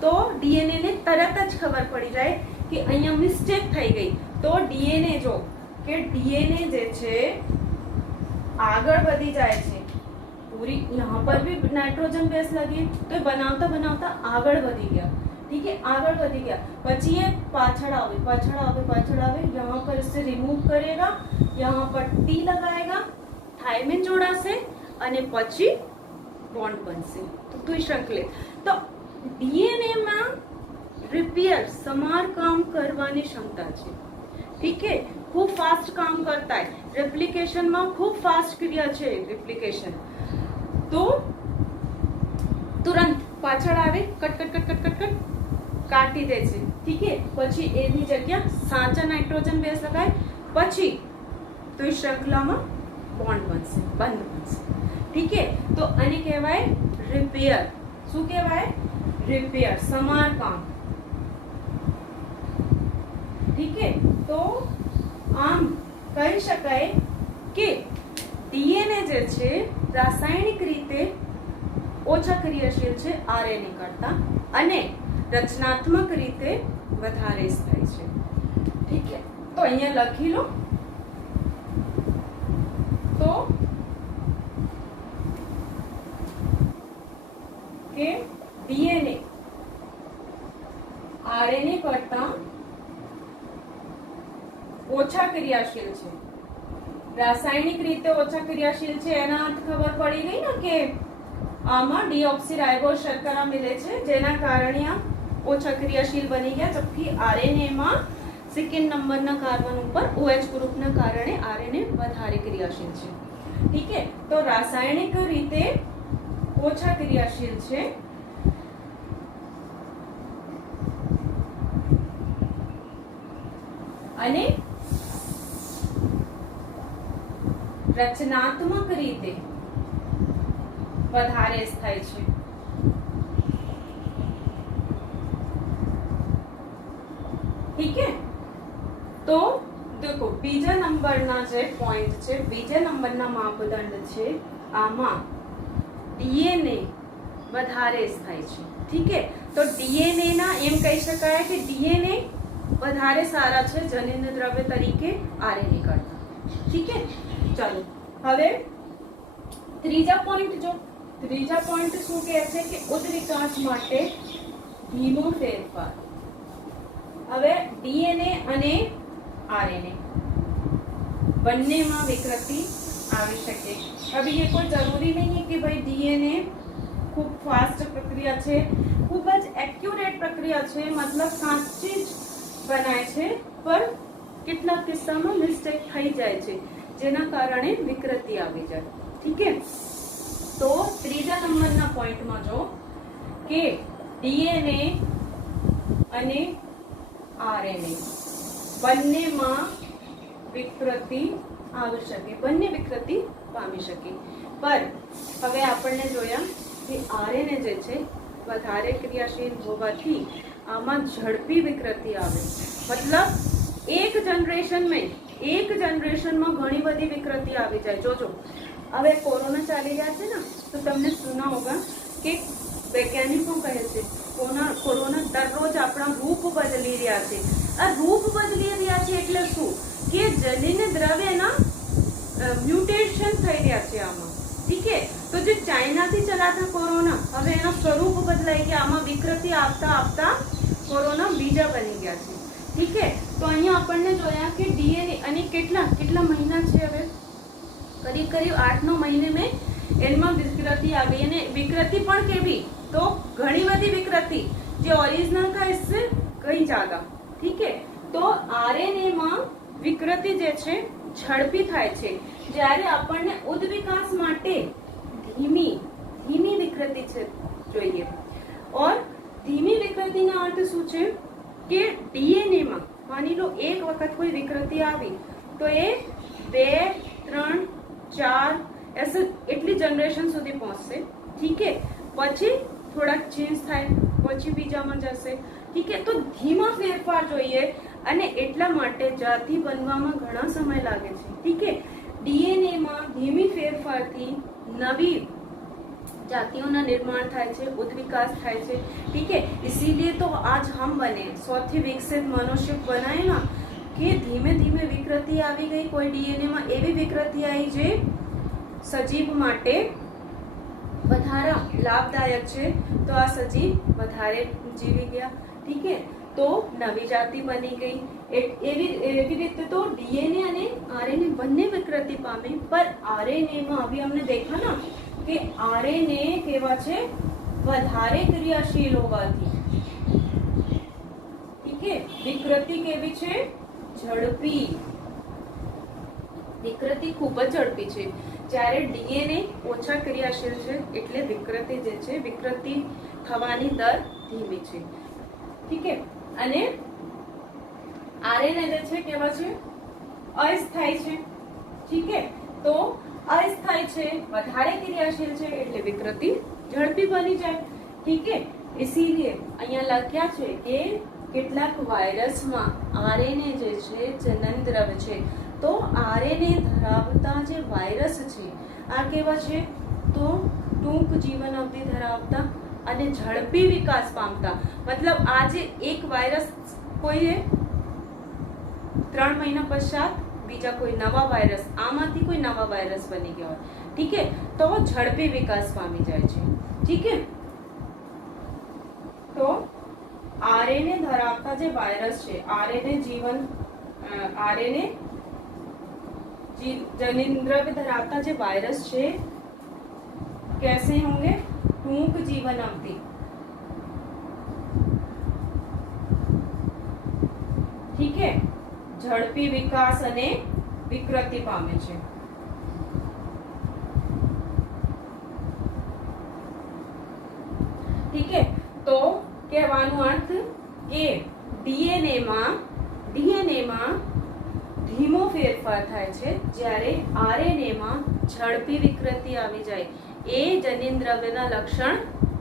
તો ડીએનએ ને તરત જ ખબર પડી જાય કે અહીંયા મિસ્ટેક થઈ ગઈ. તો ડીએનએ જો કે ડીએનએ જે છે આગળ વધી જાય છે, पूरी यहाँ पर भी नाइट्रोजन बेस लगी तो बनावता बनावता आगळ वधी गया. ठीक है, आगळ वधी गया, પછી ये पाछड़ आवे, यहाँ पर इससे रिमूव करेगा, यहाँ पर टी लगाएगा, थायमिन जोड़ाશે અને પછી બોન્ડ બનશે તો દ્વિશૃંખલિત. તો ડીએનએ માં રિપેર સમારકામ કરવાની ક્ષમતા છે. ठीक है, खूब फास्ट काम करता है, रेप्लिकेशन में खूब फास्ट क्रिया है रेप्लिकेशन. तो तुरंत पाछड़ आवे, cut cut cut cut cut cut काटी दे छे. ठीक है, પછી એની જગ્યા સાચા નાઇટ્રોજન બેઝ લગાય, પછી તો શ્રૃંખલામાં બોન્ડ બનશે, બંધ બનશે. ठीक है, તો આને કહેવાય રિપેર. શું કહેવાય? રિપેર, સમારકામ. ठीक है, तो આમ કહી શકાય કે ડીએનએ જે છે રાસાયણિક રીતે ઓછા ક્રિયાશીલ છે આરએનએ કરતા અને રચનાત્મક રીતે વધારે સ્થાયી છે. ઠીક છે, તો અહીંયા લખી લો. તો કે ડીએનએ આરએનએ કરતા ઓછા ક્રિયાશીલ છે, રાસાયણિક રીતે ઓછા ક્રિયાશીલ છે. એના અર્થ ખબર પડી ગઈ ને કે આમાં ડીઓક્સીરાઇબોઝ શર્કરા મિલે છે, જેના કારણે આ ઓછા ક્રિયાશીલ બની ગયા, જબकि આરએનએ માં સેકન્ડ નંબરના કાર્બન ઉપર OH ગ્રુપના કારણે આરએનએ વધારે ક્રિયાશીલ છે. ઠીક છે, તો રાસાયણિક રીતે ઓછા ક્રિયાશીલ છે અને રચનાત્મક રીતે વધારે સ્થાયી છે. ઠીક है, તો देखो બીજા નંબરના જે પોઈન્ટ છે, બીજા નંબરના માપદંડ છે, આમાં ડીએનએ વધારે સ્થાયી છે. ઠીક है, તો ડીએનએ ના એમ કહી શકાય કે ડીએનએ વધારે સારા છે જનીન દ્રવ્ય તરીકે આરએનએ કરતા. ઠીક है, ચાલો હવે ત્રીજા પોઈન્ટ જો. ત્રીજા પોઈન્ટ શું કહે છે કે ઉત્વિકાસ માટે ધીમો ફેરફાર. હવે ડીએનએ અને આરએનએ બંનેમાં વિકૃતિ આવી શકે. હવે ये कोई जरूरी नहीं है कि भाई डीएनए खूब फास्ट प्रक्रिया છે, ખૂબ જ એક્યુરેટ પ્રક્રિયા છે, મતલબ સાચી જ બનાય છે, પણ કેટલાક કિસ્સામાં મિસ્ટેક થઈ જાય છે, જેના કારણે વિકૃતિ આવી જાય. ઠીક છે, તો ત્રીજા નંબરના પોઈન્ટમાં જો કે ડીએનએ અને આરએનએ બંનેમાં વિકૃતિ આવી શકે, બંને વિકૃતિ પામી શકે. પર હવે આપણને જોયા કે આરએનએ જે છે વધારે ક્રિયાશીલ હોવાથી આમાં ઝડપી વિકૃતિ આવે, મતલબ એક જનરેશનમાં ઘણી બધી વિકૃતિ આવી જાય. જોજો હવે કોરોના ચાલી રહ્યા છે ને, તો તમને સુના હોગા કે વૈજ્ઞાનિકો કહે છે કોરોના દરરોજ આપણા રૂપ બદલી રહ્યા છે. આ રૂપ બદલી રહ્યા છે એટલે શું કે જનીન દ્રવ્યના મ્યુટેશન થઈ રહ્યા છે આમાં. ઠીક है, તો જે ચાઇનાથી ચલાતા કોરોના હવે એના સ્વરૂપ બદલાઈ ગયા, આમાં વિકૃતિ આવતા આવતા કોરોના બીજા બની ગયા છે. ઠીક है, તો અહીંયા આપણને જોયા કે ડીએનએ અને કેટલા મહિના છે, હવે કરીબ 8-9 મહિને में એમાં વિકૃતિ આવી, અને વિકૃતિ પણ કેવી, તો ઘણી બધી વિકૃતિ જે ઓરિજિનલ का इससे कई ज्यादा. ઠીક है, તો આરએનએ માં વિકૃતિ જે છે ઝડપી થાય છે, જ્યારે આપણને ઉદ્વિકાસ માટે ધીમી વિકૃતિ છે જોઈએ. और ધીમી વિકૃતિનો અર્થ શું છે કે ડીએનએ માં માની લો એક વખત કોઈ વિકૃતિ આવી તો એ 2, 3, 4 ऐसे એટલી જનરેશન સુધી પહોંચશે. ઠીક है, પછી થોડાક ચેન્જ થાય, પછી બીજામાં જશે. ઠીક है, તો ધીમા ફેરફાર જોઈએ, અને એટલા માટે જાતિ બનવામાં ઘણા સમય લાગે છે. ઠીક है, ડીએનએ માં ધીમી ફેરફારથી નવી जातियों निर्माण થાય છે, ઉદ્વિકાસ થાય છે. ठीक है, इसीलिए तो आज हम बने સૌથી વિકસિત મનુષ્ય બનાય ના કે ધીમે ધીમે વિકૃતિ આવી ગઈ, કોઈ ડીએનએ માં એવી વિકૃતિ આવી જે સજીવ માટે વધારે લાભદાયક છે, તો આ સજીવ વધારે જીવી ગયા. ठीक है, તો નવી જાતિ બની ગઈ. એવી રીતે તો ડીએનએ અને આરએનએ બંને વિકૃતિ પામે, પર આરએનએ માં અભી हमने देखा ना કે આરએનએ કેવા છે વધારે ક્રિયાશીલ હોવાથી. ઠીક है, વિકૃતિ કેવી છે ઝડપી, વિકૃતિ ખૂબ જ ઝડપી છે, જ્યારે ડીએનએ ઓછા ક્રિયાશીલ છે એટલે વિકૃતિ જે છે વિકૃતિ થવાની દર ધીમી છે. ઠીક है, અને આરએનએ જે છે કેવા છે અસ્થાયી છે. ઠીક है, તો અસ્થાયી છે, વધારે ક્રિયાશીલ છે એટલે વિકૃતિ ઝડપી બની જાય. ઠીક है, इसीलिए અહીંયા લખ્યા છે કે કેટલાક વાયરસમાં આરએનએ જે છે જનન દ્રવ્ય છે, તો આરએનએ ધરાવતા જે વાયરસ છે આ કેવા છે તો ટૂંક જીવન અવધિ ધરાવતા અને ઝડપી વિકાસ પામતા. મતલબ આજે એક વાયરસ કોઈએ 3 મહિના પશ્ચાત બીજા કોઈ નવા વાયરસ, આમાંથી કોઈ નવા વાયરસ બની ગયા હોય. ઠીક है, તો ઝડપી વિકાસ પામી જાય છે. ઠીક है, તો આરએનએ ધરાવતા જે વાયરસ છે, આરએનએ जनिन द्रव्य धरावता जो वायरस है कैसे होंगे ટૂંક જીવન અવધિ, ઠીક है, ઝડપી વિકાસ અને વિકૃતિ પામે છે। ઠીક है, તો કહેવાનો અર્થ કે ડીએનએ માં ધીમો ફેરફાર થાય છે, જ્યારે આરએનએ માં ઝડપી વિકૃતિ આવી જાય એ જનીન દ્રવ્યના લક્ષણ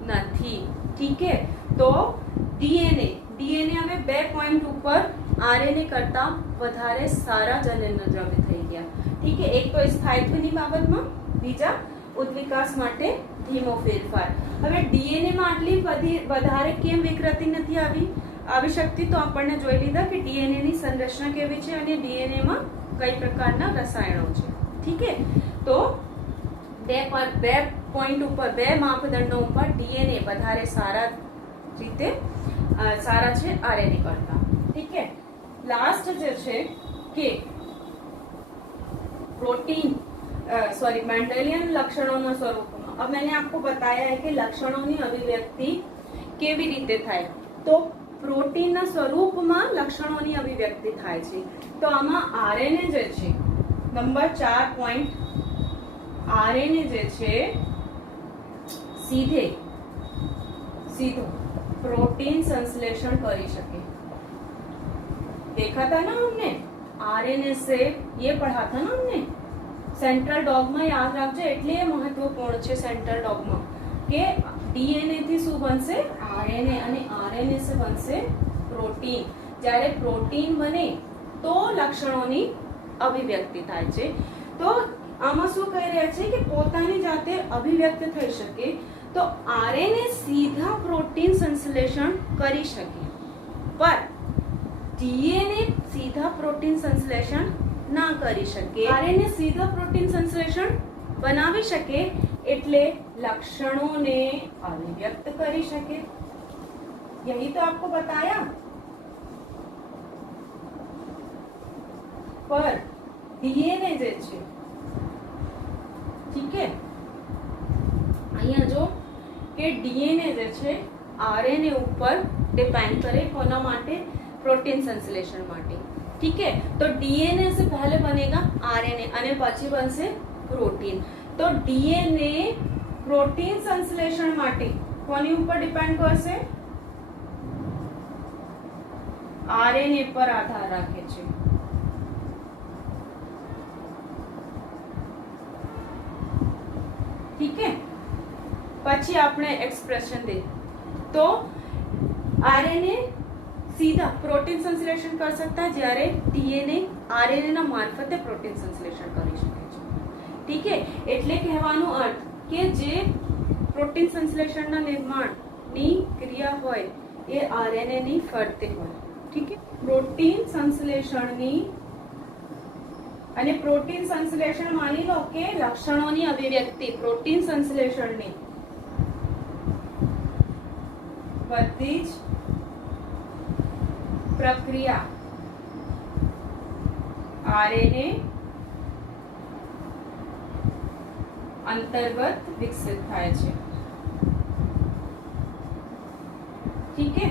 નથી। ઠીક है, તો ડીએનએ હવે 2 પોઈન્ટ ઉપર આરએનએ કરતા વધારે સારા જનીન દ્રવ્ય થઈ ગયા। ઠીક है, એક તો સ્થાયિત્વની બાબતમાં, બીજા ઉદ્વિકાસ માટે ધીમો ફેરફાર। હવે ડીએનએ માં આટલી વધારે કેમ વિકૃતિ નથી આવી શકતી, તો આપણને જોઈ લીધા કે ડીએનએ ની સંરચના કેવી છે અને ડીએનએ માં કઈ પ્રકારના રસાયણો છે। ઠીક है, તો 2 પોઈન્ટ ઉપર, 2 માપદંડો ઉપર ડીએનએ વધારે સારા છે આરએનએ કરતા। ઠીક है, लास्ट जो है कि प्रोटीन मेंडेलियन लक्षणों स्वरूप में, अब मैंने आपको बताया है कि लक्षणों की अभिव्यक्ति केवी रीते थाय, तो प्रोटीन स्वरूप में लक्षणों की अभिव्यक्ति थाय छे। तो आमा आरएनए जे छे नंबर 4 पॉइंट, आरएनए जे छे सीधो प्रोटीन संश्लेषण करी सके। देखा था ना हमने आरएनए से, ये पढ़ा था ना हमने सेंट्रल डॉगमा, याद रखजो એટલે મહત્વપૂર્ણ છે સેન્ટ્રલ ડોગमा કે ડીએનએ થી શું બનશે આરએનએ અને આરએનએ से બનશે પ્રોટીન। જ્યારે પ્રોટીન બને તો લક્ષણોની અભિવ્યક્તિ થાય છે। તો આમાં શું કહી રહ્યા છે કે પોતાની જાતે અભિવ્યક્ત થઈ શકે, તો આરએનએ સીધા પ્રોટીન સંશ્લેષણ કરી શકે, પર डीएनए सीधा प्रोटीन संश्लेषण ना करी सके। आरएनए सीधा प्रोटीन संश्लेषण बनावी सके એટલે લક્ષણોને અભિવ્યક્ત કરી શકે। यही तो आपको बताया। पर डीएनए જે છે, ઠીક है, અહીંયા જો કે डीएनए જે છે आरएनए ઉપર ડિપેન્ડ કરે કોના માટે, प्रोटीन संश्लेषण माटे। ठीक है, तो डीएनए से पहले बनेगा आरएनए અને પછી બનશે પ્રોટીન। તો डीएनए પ્રોટીન સંશ્લેષણ માટે કોની ઉપર ડિપેન્ડ કરશે, आरएनए પર આધાર રાખે છે। ठीक है, પછી આપણે એક્સપ્રેશન દે, તો आरएनए सीधा प्रोटीन संश्लेषण कर सकता है, જ્યારે डीएनए आरएनए ना मार्फते प्रोटीन संश्लेषण કરી શકે છે। ઠીક है, એટલે કહેવાનો અર્થ કે જે પ્રોટીન સંશ્લેષણના નિર્માણની ક્રિયા હોય એ આરએનએ ની ફરતે હોય। ઠીક है, પ્રોટીન સંશ્લેષણની અને પ્રોટીન સંશ્લેષણ માની લો કે લક્ષણોની અભિવ્યક્તિ પ્રોટીન સંશ્લેષણની બધી જ प्रक्रिया आरएनए अंतर्गत विकसित थाय छे। ठीक है,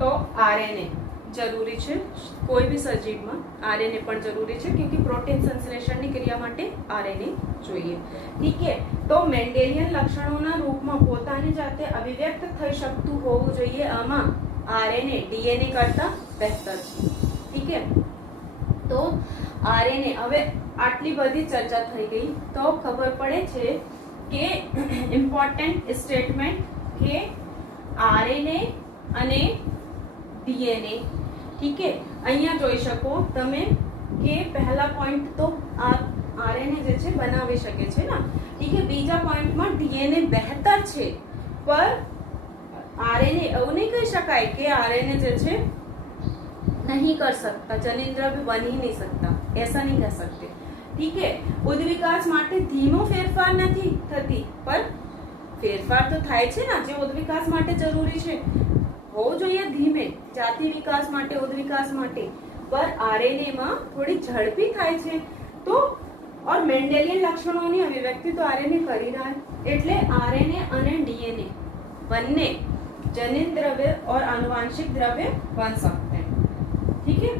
तो आरएनए जरूरी है, कोई भी सजीव में आरएनए पण जरूरी है, क्योंकि प्रोटीन संश्लेषण की क्रिया माटे आरएनए જોઈએ। ठीक है, तो मेंडेलियन लक्षणों रूप में પોતાની જાતે અભિવ્યક્ત થઈ શકતું હોવું જોઈએ। આમાં आरएनए डीएनए करता बेहतर है। ठीक है, तो आरएनए હવે આટલી બધી ચર્ચા થઈ ગઈ, તો ખબર પડે છે કે ઇમ્પોર્ટન્ટ સ્ટેટમેન્ટ કે આરએનએ અને डीएनए। ठीक है, અહીંયા જોઈ શકો તમે કે પહેલા પોઈન્ટ તો आरएनए જે છે બનાવી શકે છે ને। ठीक है, બીજા પોઈન્ટમાં डीएनए બેહતર છે, પર आरएनए એવું नहीं कही शकाय कि आरएनए જે છે नहीं कर सकता, जनिन द्रव्य बन ही नहीं सकता, ऐसा नहीं कह सकते। ठीक है, उद्विकास માટે ધીમો ફેરફાર નથી થતી, पर ફેરફાર તો થાય છે ને, જે ઉદ્વિકાસ માટે જરૂરી છે હોવું જોઈએ ધીમે, જાતિ વિકાસ માટે, ઉદ્વિકાસ માટે, पर आरएनए માં થોડી ઝડપી થાય છે। તો और मेंडेलियन લક્ષણોની અભિવ્યક્તિ તો આરએનએ કરી રહ્યા है એટલે આરએનએ અને ડીએનએ બંને जनित द्रव्य और आनुवांशिक द्रव्य बन सकते हैं। ठीक है,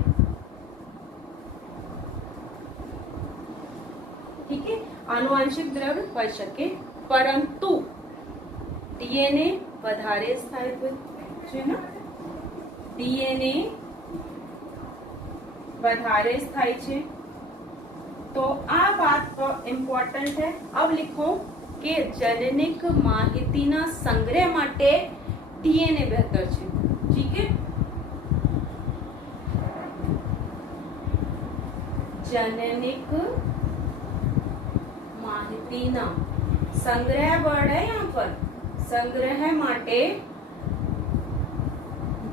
ठीक है, आनुवांशिक द्रव्य बन सके परंतु डीएनए વધારે સ્થાયિત્વ છે ને, डीएनए વધારે સ્થાયી છે। तो आ बात इम्पोर्टન્ટ है। अब लिखो કે જનનિક માહિતીના સંગ્રહ માટે डीएनए बेहतर છે। ठीक है, जनिक माहितीना संग्रह वर्ड है यहाँ पर, संग्रह माटे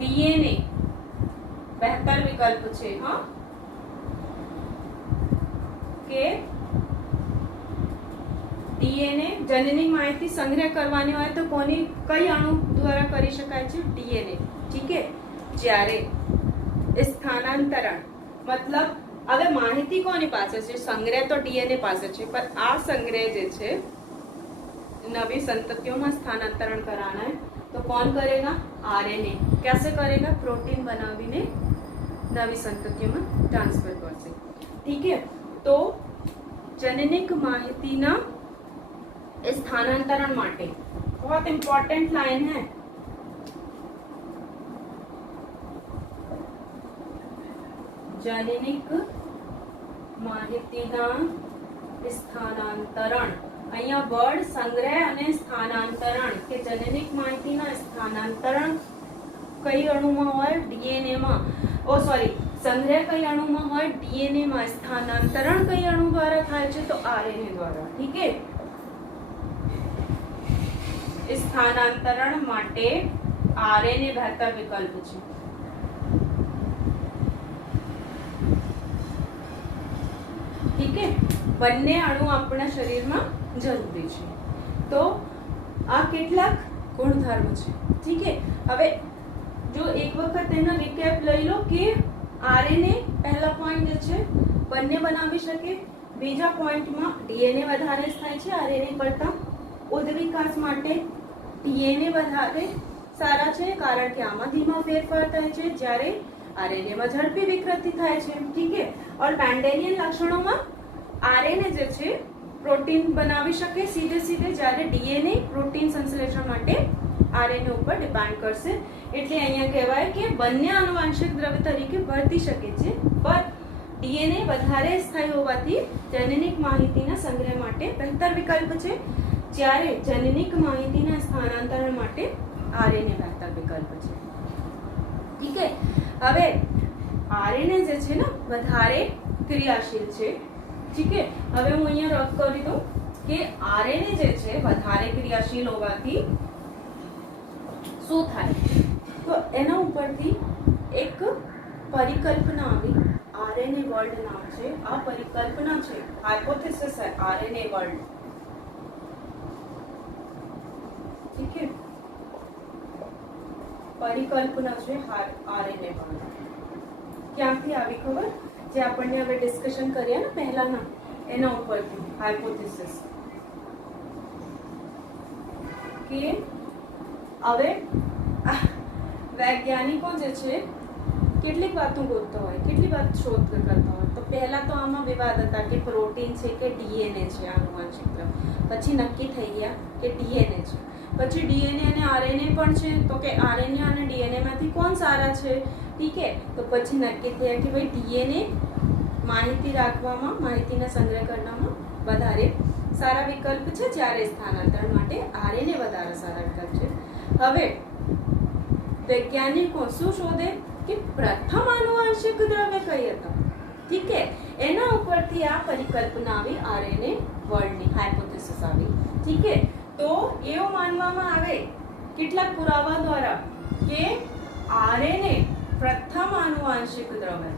डीएनए बेहतर विकल्प છે। हाँ, के डीएनए જનનિક માહિતી સંગ્રહ કરવાની હોય તો કોની કઈ અણુ દ્વારા કરી શકાય છે? डीएनए। ठीक है, જ્યારે સ્થાનાંતરણ मतलब હવે માહિતી કોની પાસે છે? સંગ્રહ તો डीएनए પાસે છે, पर આ સંગ્રહ જે છે નવી સંતતિઓમાં સ્થાનાંતરણ कराना है तो कौन करेगा? आरएनए। कैसे करेगा? प्रोटीन बनाવીને નવી સંતતિઓમાં ટ્રાન્સફર કરશે। ठीक है, तो જનનિક માહિતીના स्थानांतरण माटे बहुत इंपॉर्टेंट लाइन है। जनिक माहितीना स्थानांतरण અહીંયા વર્ડ સંગ્રહ અને સ્થાનાંતરણ કે જનનિક માહિતીના સ્થાનાંતરણ કઈ અણુમાં હોય? ડીએનએ માં। ઓ સોરી, સંગ્રહ કઈ અણુમાં હોય? ડીએનએ માં। સ્થાનાંતરણ કઈ અણુ દ્વારા થાય છે? તો આરએનએ દ્વારા। ठीक है, स्थानांतरण माटे आरएनए बेहतर विकल्प છે। ठीक है, બંને અણુ આપણા શરીરમાં જરૂરી છે। તો આ કેટલાક ગુણધર્મ છે। ठीक है, હવે જો એક વખત એનો રિકેપ લઈ લો કે આરએનએ પહેલા પોઈન્ટ જે છે બંને બનાવી શકે। બીજા પોઈન્ટમાં ડીએનએ વધારે થાય છે આરએનએ કરતા। ઉદ્વિકાસ માટે डीएनए વધારે સારા છે કારણ કે આમાં ધીમા ફેરફાર થાય છે જ્યારે आरएनए માં ઝડપી વિકૃતિ થાય છે। ठीक है, और મેન્ડેલિયન લક્ષણોમાં आरएनए જે છે પ્રોટીન બનાવી શકે સીધે સીધે, જ્યારે डीएनए પ્રોટીન સંશ્લેષણ માટે आरएनए ઉપર ડિપેન્ડ કરશે। એટલે અહીંયા કહેવાય કે બંને આનુવંશિક દ્રવ્ય તરીકે વર્તી શકે છે, પર डीएनए વધારે સ્થાયી હોવાથી જનનિક માહિતીના સંગ્રહ માટે બહેતર વિકલ્પ છે, જ્યારે જનનિક માહિતીના સ્થાનાંતરણ માટે આરએનએ બેહતર વિકલ્પ છે। ठीक है, હવે આરએનએ જે છે ને વધારે ક્રિયાશીલ છે। ठीक है, હવે હું અહીંયા રદ કરી દઉં કે આરએનએ જે છે વધારે ક્રિયાશીલ હોવાથી શું થાય? તો એના ઉપરથી એક પરિકલ્પના આવી, આરએનએ વર્લ્ડ નામ છે। આ પરિકલ્પના છે, હાઇપોથેસિસ है आरएनए वर्ल्ड। ठीक है, परिकल्पना છે आरएनए वर्ल्ड। ક્યાંથી આવી ખબર? જે આપણને હવે ડિસ્કશન કર્યા ને પહેલાના એના ઉપરથી હાઇપોથેસિસ કે હવે વૈજ્ઞાનિકો જે છે કેટલીક વાતો ગોતતા હોય, કેટલી વાત શોધ કરતા હોય। તો પહેલા તો આમાં વિવાદ હતા કે પ્રોટીન છે કે ડીએનએ છે આનુવંશિક દ્રવ્ય, પછી નક્કી થઈ ગયા કે ડીએનએ છે, પછી ડીએનએ અને આરએનએ પણ છે તો કે આરએનએ અને ડીએનએ માંથી કોણ સારા છે? ठीक है, तो પછી નક્કી થયા કે ભાઈ ડીએનએ માહિતી રાખવામાં, માહિતીના સંગ્રહ કરવામાં વધારે સારા વિકલ્પ છે, જ્યારે સ્થાનાંતરણ માટે આરએનએ વધારે સારા વિકલ્પ છે। હવે વૈજ્ઞાનિકો શું શોધે કે પ્રથમ આનુવંશિક દ્રવ્ય કઈ હતા? ठीक है, એના ઉપરથી આ પરિકલ્પના આવી, આરએનએ વર્લ્ડની હાઇપોથેસિસ આવી। ठीक है, તો એવું માનવામાં આવે કેટલાક પુરાવા દ્વારા કે આરએનએ प्रथम आनुवंशिक द्रव्य।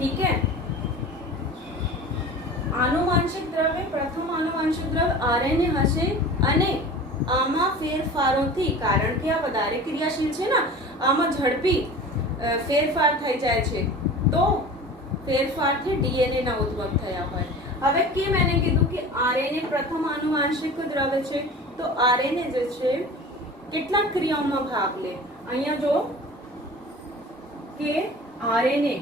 ठीक है, आनुवंशिक द्रव्य प्रथम आनुवंशिक द्रव्य आरएनए हशे અને આમાં ફેરફારોથી, કારણ કે આ વધારે ક્રિયાશીલ છે ને, આમાં ઝડપી ફેરફાર થઈ જાય છે તો ફેરફારથી ડીએનએ ના ઉદ્ભવ થયા હોય. હવે કેમ એને કીધું કે આરએનએ પ્રથમ આનુવાંશિક દ્રવ્ય છે તો આરએનએ જે છે કેટલાક ક્રિયાઓમાં ભાગ લે. અહીંયા જો કે આરએનએ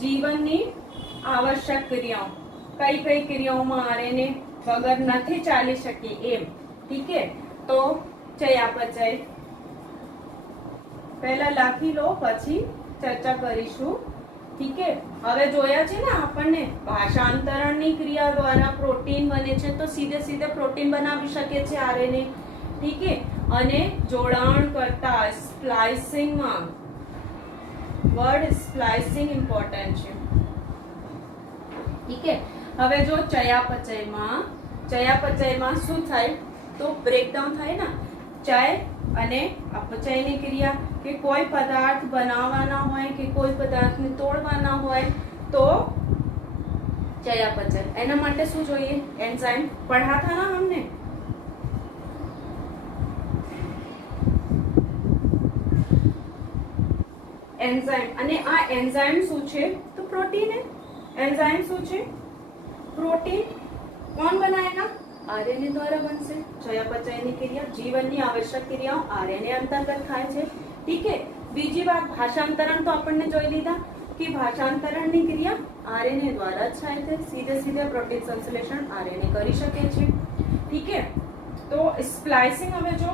જીવનની આવશ્યક ક્રિયાઓ કઈ કઈ ક્રિયાઓમાં આરએનએ વગર નથી ચાલી શકી એમ. ઠીક હે, તો ચયાપચય પહેલા લખી લો પછી ચર્ચા કરીશું. ઠીક હે, હવે જોયા છે ને આપણને ભાષાંતરણની ક્રિયા દ્વારા પ્રોટીન બને છે તો સીધે સીધે પ્રોટીન બનાવી શકે છે આરએનએ. ઠીક હે, અને જોડાણ કરતા સ્પ્લાઇસિંગમાં વર્ડ સ્પ્લાઇસિંગ ઇમ્પોર્ટન્ટ છે. ઠીક હે, હવે જો ચયાપચયમાં શું થાય તો બ્રેકડાઉન થાય ને ચય અને અપચયની ક્રિયા કે કોઈ પદાર્થ બનાવવાના હોય કે કોઈ પદાર્થને તોડવાના હોય તો चयापचय एना माटे શું જોઈએ एंजाइम पढ़ा था ना हमने एंजाइम અને આ एंजाइम શું છે તો પ્રોટીન है एंजाइम શું છે प्रोटीन कौन बनाएगा आरएनए द्वारा बनશે चयापचयની ક્રિયા જીવનની આવશ્યક ક્રિયાઓ આરએનએ અંતર્ગત થાય છે ઠીક है બીજી વાત ભાષાંતરણ તો આપણને જોઈ લીધા कि भाषांतरणની ક્રિયા आरएनए द्वारा જ થાય છે सीधे सीधे प्रोटीन संश्लेषण आरएनए કરી શકે છે ठीक है तो स्प्लाइसिंग હવે જો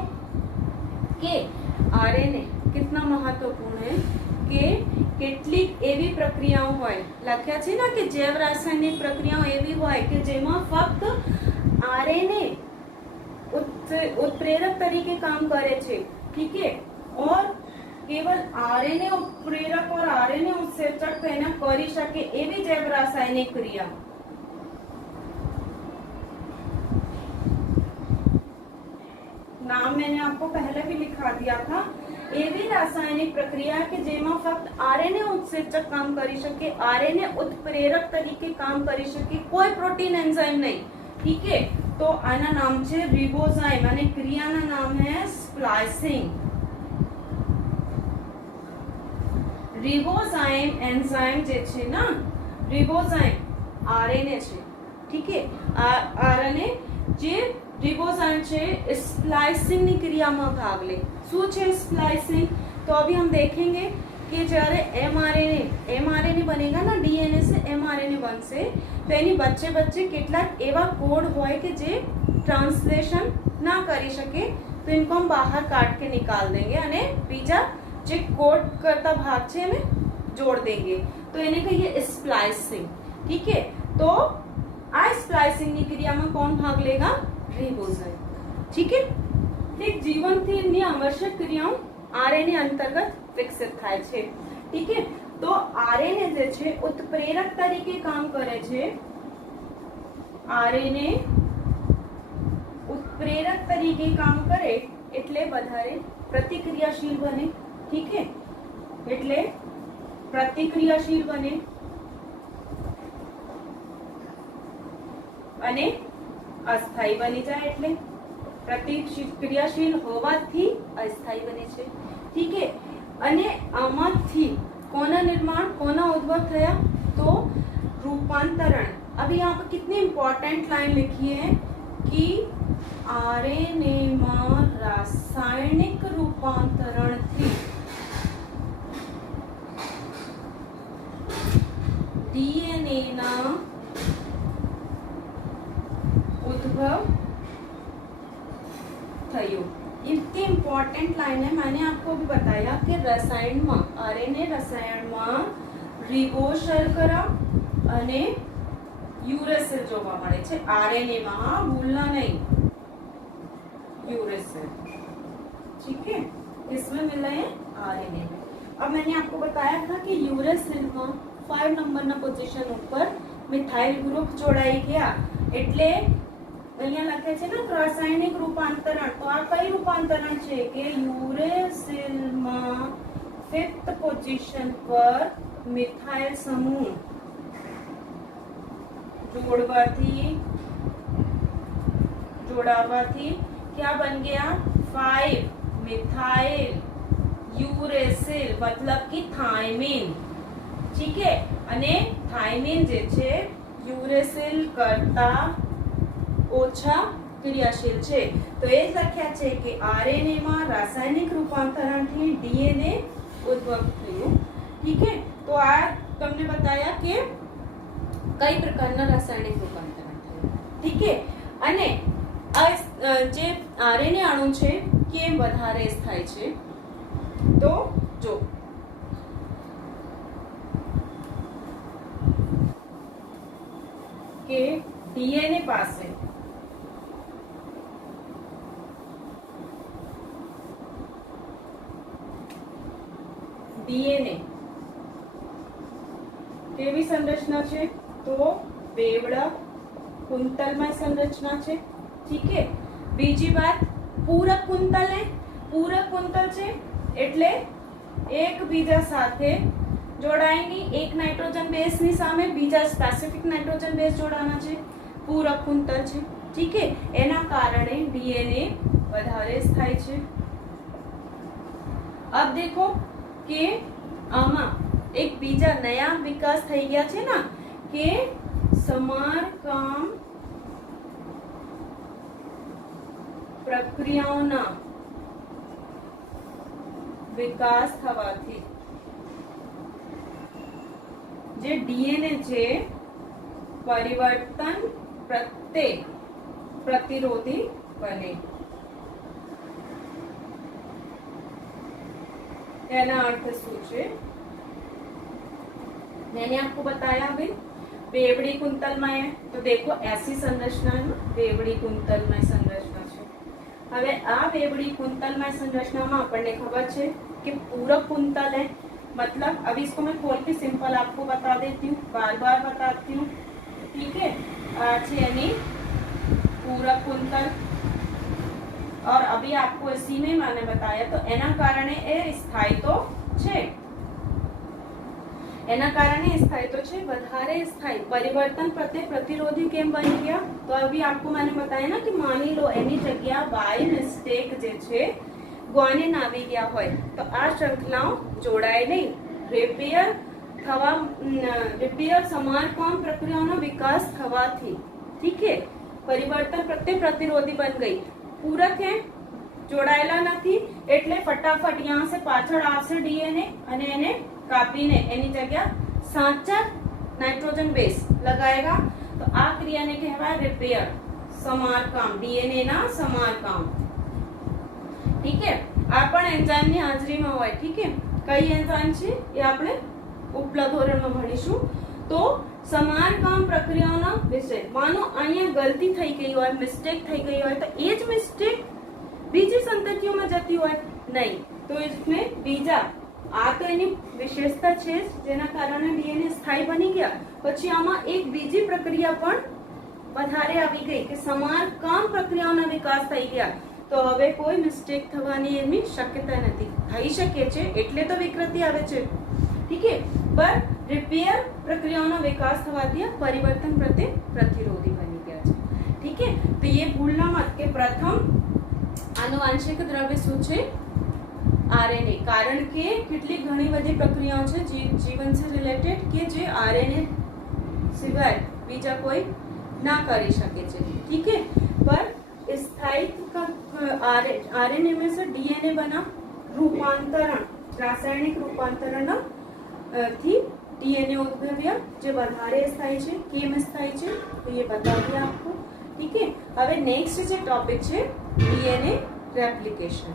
કે आरएनए कितना महत्वपूर्ण है કે કેટલીક એવી પ્રક્રિયાઓ હોય લખ્યા છે ને કે જૈવ રાસાયણિક પ્રક્રિયાઓ એવી હોય કે જેમાં ફક્ત आरएनए उत्प्रेरक तरीके काम करे છે ठीक है और केवल आरएनए उत्प्रेरक और आरएनए उत्सेचक कहना કરી શકે એવી જૈવ રાસાયણિક ક્રિયા नाम मैंने आपको पहले भी लिखा दिया था एवी रासायनिक प्रक्रिया के जेमा फक्त आरएनए उत्सेचक काम કરી શકે आरएनए उत्प्रेरक तरीके काम કરી શકે કોઈ પ્રોટીન એન્ઝાઇમ નહીં ठीक है तो આના નામ છે રિબોઝાઇમ અને ક્રિયાના નામ है સ્પ્લાઇસિંગ रिबोजाइम एंजाइम जे छे ना रिबोजाइम आरएनए छे ठीक है आरएनए जे रिबोजाइम छे स्प्लाइसिंग नी क्रिया में भाग ले શું છે स्प्लाइसिंग तो अभी हम देखेंगे कि જ્યારે एमआरएनए बनेगा ना डीएनए से एमआरएनए बनसे तो एनी बच्चे बच्चे કેટલાક એવા કોડ હોય કે જે ટ્રાન્સલેશન ના કરી શકે तो इनको हम बाहर काट के निकाल देंगे અને બીજા જે कोड करता भाग छे में जोड़ देंगे तो इन्हें कहिए स्प्लाइसिंग ठीक है तो आ स्प्लाइसिंग की क्रिया में कौन भाग लेगा रिबोजाइम ठीक है ठीक जीवन थी नी आवश्यक क्रियाओं आरएनए अंतर्गत विकसित थाय छे ठीक है तो आरएनए जे छे उत्प्रेरक तरीके काम करे छे आरएनए उत्प्रेरक तरीके काम करे એટલે વધારે प्रतिक्रियाशील बने ठीक है એટલે प्रतिक्रियाशील बने અને અસ્થાયી બની જાય એટલે प्रतिक्रियाशील હોવાથી અસ્થાયી બને છે ठीक है અને આમાંથી કોના निर्माण કોના ઉદ્ભવ થયા તો रूपांतरण अभी यहाँ पर कितनी इंपॉर्टेंट लाइन लिखी है कि आरएनए में रासायनिक रूपांतरण थी डीएनए ना उद्भव थयो इतनी इंपॉर्टेंट लाइन है मैंने आपको भी बताया कि रसायन में आरएनए रसायन में रिबो शर्करा અને યુરેસિલ જોવા મળે છે आरएनए में हाँ भूलना नहीं यूरेसिल ठीक है इसमें मिला है आरएनए में अब मैंने आपको बताया था कि यूरेसिल में 5 नंबर ना पोजीशन ऊपर मिथाइल ग्रुप जोड़ाई गया એટલે અહીંયા લખે છે ને રાસાયણિક રૂપાંતરણ તો આ કઈ રૂપાંતરણ છે કે યુરેસિલ માં 5th પોઝિશન પર મિથાઇલ સમૂહ जोड़ावाथी क्या बन गया 5 मिथाइल यूरेसिल मतलब कि थायमिन। ठीक है, અને થાઇમિન જે છે યુરેસિલ કરતા ઓછા ક્રિયાશીલ છે। તો એ જ લખ્યા છે કે આરએનએ માં રાસાયણિક રૂપાંતરણથી ડીએનએ ઉદ્ભવ થયું। ठीक है, तो આ તમને बताया કે કઈ પ્રકારના રાસાયણિક રૂપાંતરણ થયું। ठीक है, અને આ જે આરએનએ અણુ છે કેમ વધારે થાય છે તો જો કે ડીએનએ પાસે ડીએનએ કેવી સંરચના છે તો બેવડા કુંતલમય સંરચના છે। ठीक है, બીજી વાત પૂરક કુંતલ ને પૂરક કુંતલ છે એટલે એકબીજા સાથે જોડાયની એક નાઇટ્રોજન બેઝ ની સામે બીજા સ્પેસિફિક નાઇટ્રોજન બેઝ જોડાના છે પૂરક કુંતલ છે। ठीक है, એના કારણે ડીએનએ વધારે થાય છે। अब देखो કે આમાં એક બીજા નયા વિકાસ થઈ ગયા છે ને કે સમારકામ પ્રક્રિયાઓના વિકાસ થવાથી જે ડીએનએ છે પરિવર્તન પ્રત્યે प्रतिरोधी बने। एना अर्थ शू छे मैंने आपको बताया अभी बेवड़ी कुंतलमय है तो देखो ऐसी संरचना है बेवड़ी कुंतलमय संरचना है। हवे आ बेवड़ी कुंतलमय संरचना में आपने खबर है कि पूरक कुंतल है मतलब अभी इसको मैं खोल के सिंपल आपको बता देती हूँ बार बार बताती हूँ। ठीक है, आज यानी पूरक कुंतल और अभी आपको इसी में मैंने बताया तो एना कारणे ए स्थायी तो छे एना कारणे स्थायी तो छे વધારે स्थायी परिवर्तन प्रत्ये प्रतिरोधी केम बनी गया तो अभी आपको मैंने बताया ना कि मानी लो एनी जगह बाय मिस्टेक जे छे ग्वानिन આવી ગયા હોય તો આ શૃંખલાઓ જોડાય નહીં રિપેર સમારકામ પ્રક્રિયાનો વિકાસ થવાથી। ठीक है, परिवर्तन प्रत्ये प्रतिरोधी बन गई पूरक है जोड़ाયેલા નથી એટલે ફટાફટ यहाँ से પાછળ આવશે ડીએનએ અને એને કાપીને એની જગ્યા સાચા નાઇટ્રોજન બેઝ લગાएगा તો આ ક્રિયાને કહેવાય રિપેર સમારકામ ડીએનએ ના સમારકામ। ठीक है, આ પણ એન્ઝાઇમની હાજરીમાં હોય। ठीक है, કઈ એન્ઝાઇમ છે એ આપણે ઉપલા ધોરણમાં ભણીશું। તો સમારકામ પ્રક્રિયાઓના વિશે માનો અહીંયા ગલતી થઈ ગઈ હોય મિસ્ટેક થઈ ગઈ હોય તો એ જ મિસ્ટેક બીજી સંતતિઓમાં જતી હોય નહીં તો इसमें બીજા આ તો એની વિશેષતા છે જેના કારણે ડીએનએ સ્થાયી બની ગયા પછી આમાં એક બીજી પ્રક્રિયા પણ વધારે આવી ગઈ કે સમારકામ પ્રક્રિયાઓનો વિકાસ થઈ ગયા તો હવે કોઈ મિસ્ટેક થવાની એની શક્યતા નથી થઈ શકે છે એટલે તો વિકૃતિ આવે છે। ठीक है, पर रिपेयर प्रक्रियाओं विकास थवाથી परिवर्तन प्रत्ये प्रतिरोधी बनी गया है। ठीक है, तो ये भूलना मत के प्रथम आनुवांशिक द्रव्य શું છે आरएनए कारण के કેટલી ઘણી બધી પ્રક્રિયાઓ છે જીવન से रिलेटेड કે જે आरएनए સિવાય બીજા કોઈ ના કરી શકે છે। ठीक है, पर स्थायी आरएनए में से डीएनए बना रूपांतरण रासायनिक रूपांतरण थी डीएनए उद्भव्य जो વધારે સ્થાયી છે કેમ સ્થાયી છે તો ये बता दिया आपको। ठीक है, હવે नेक्स्ट जो टॉपिक છે डीएनए रेप्लिकेशन।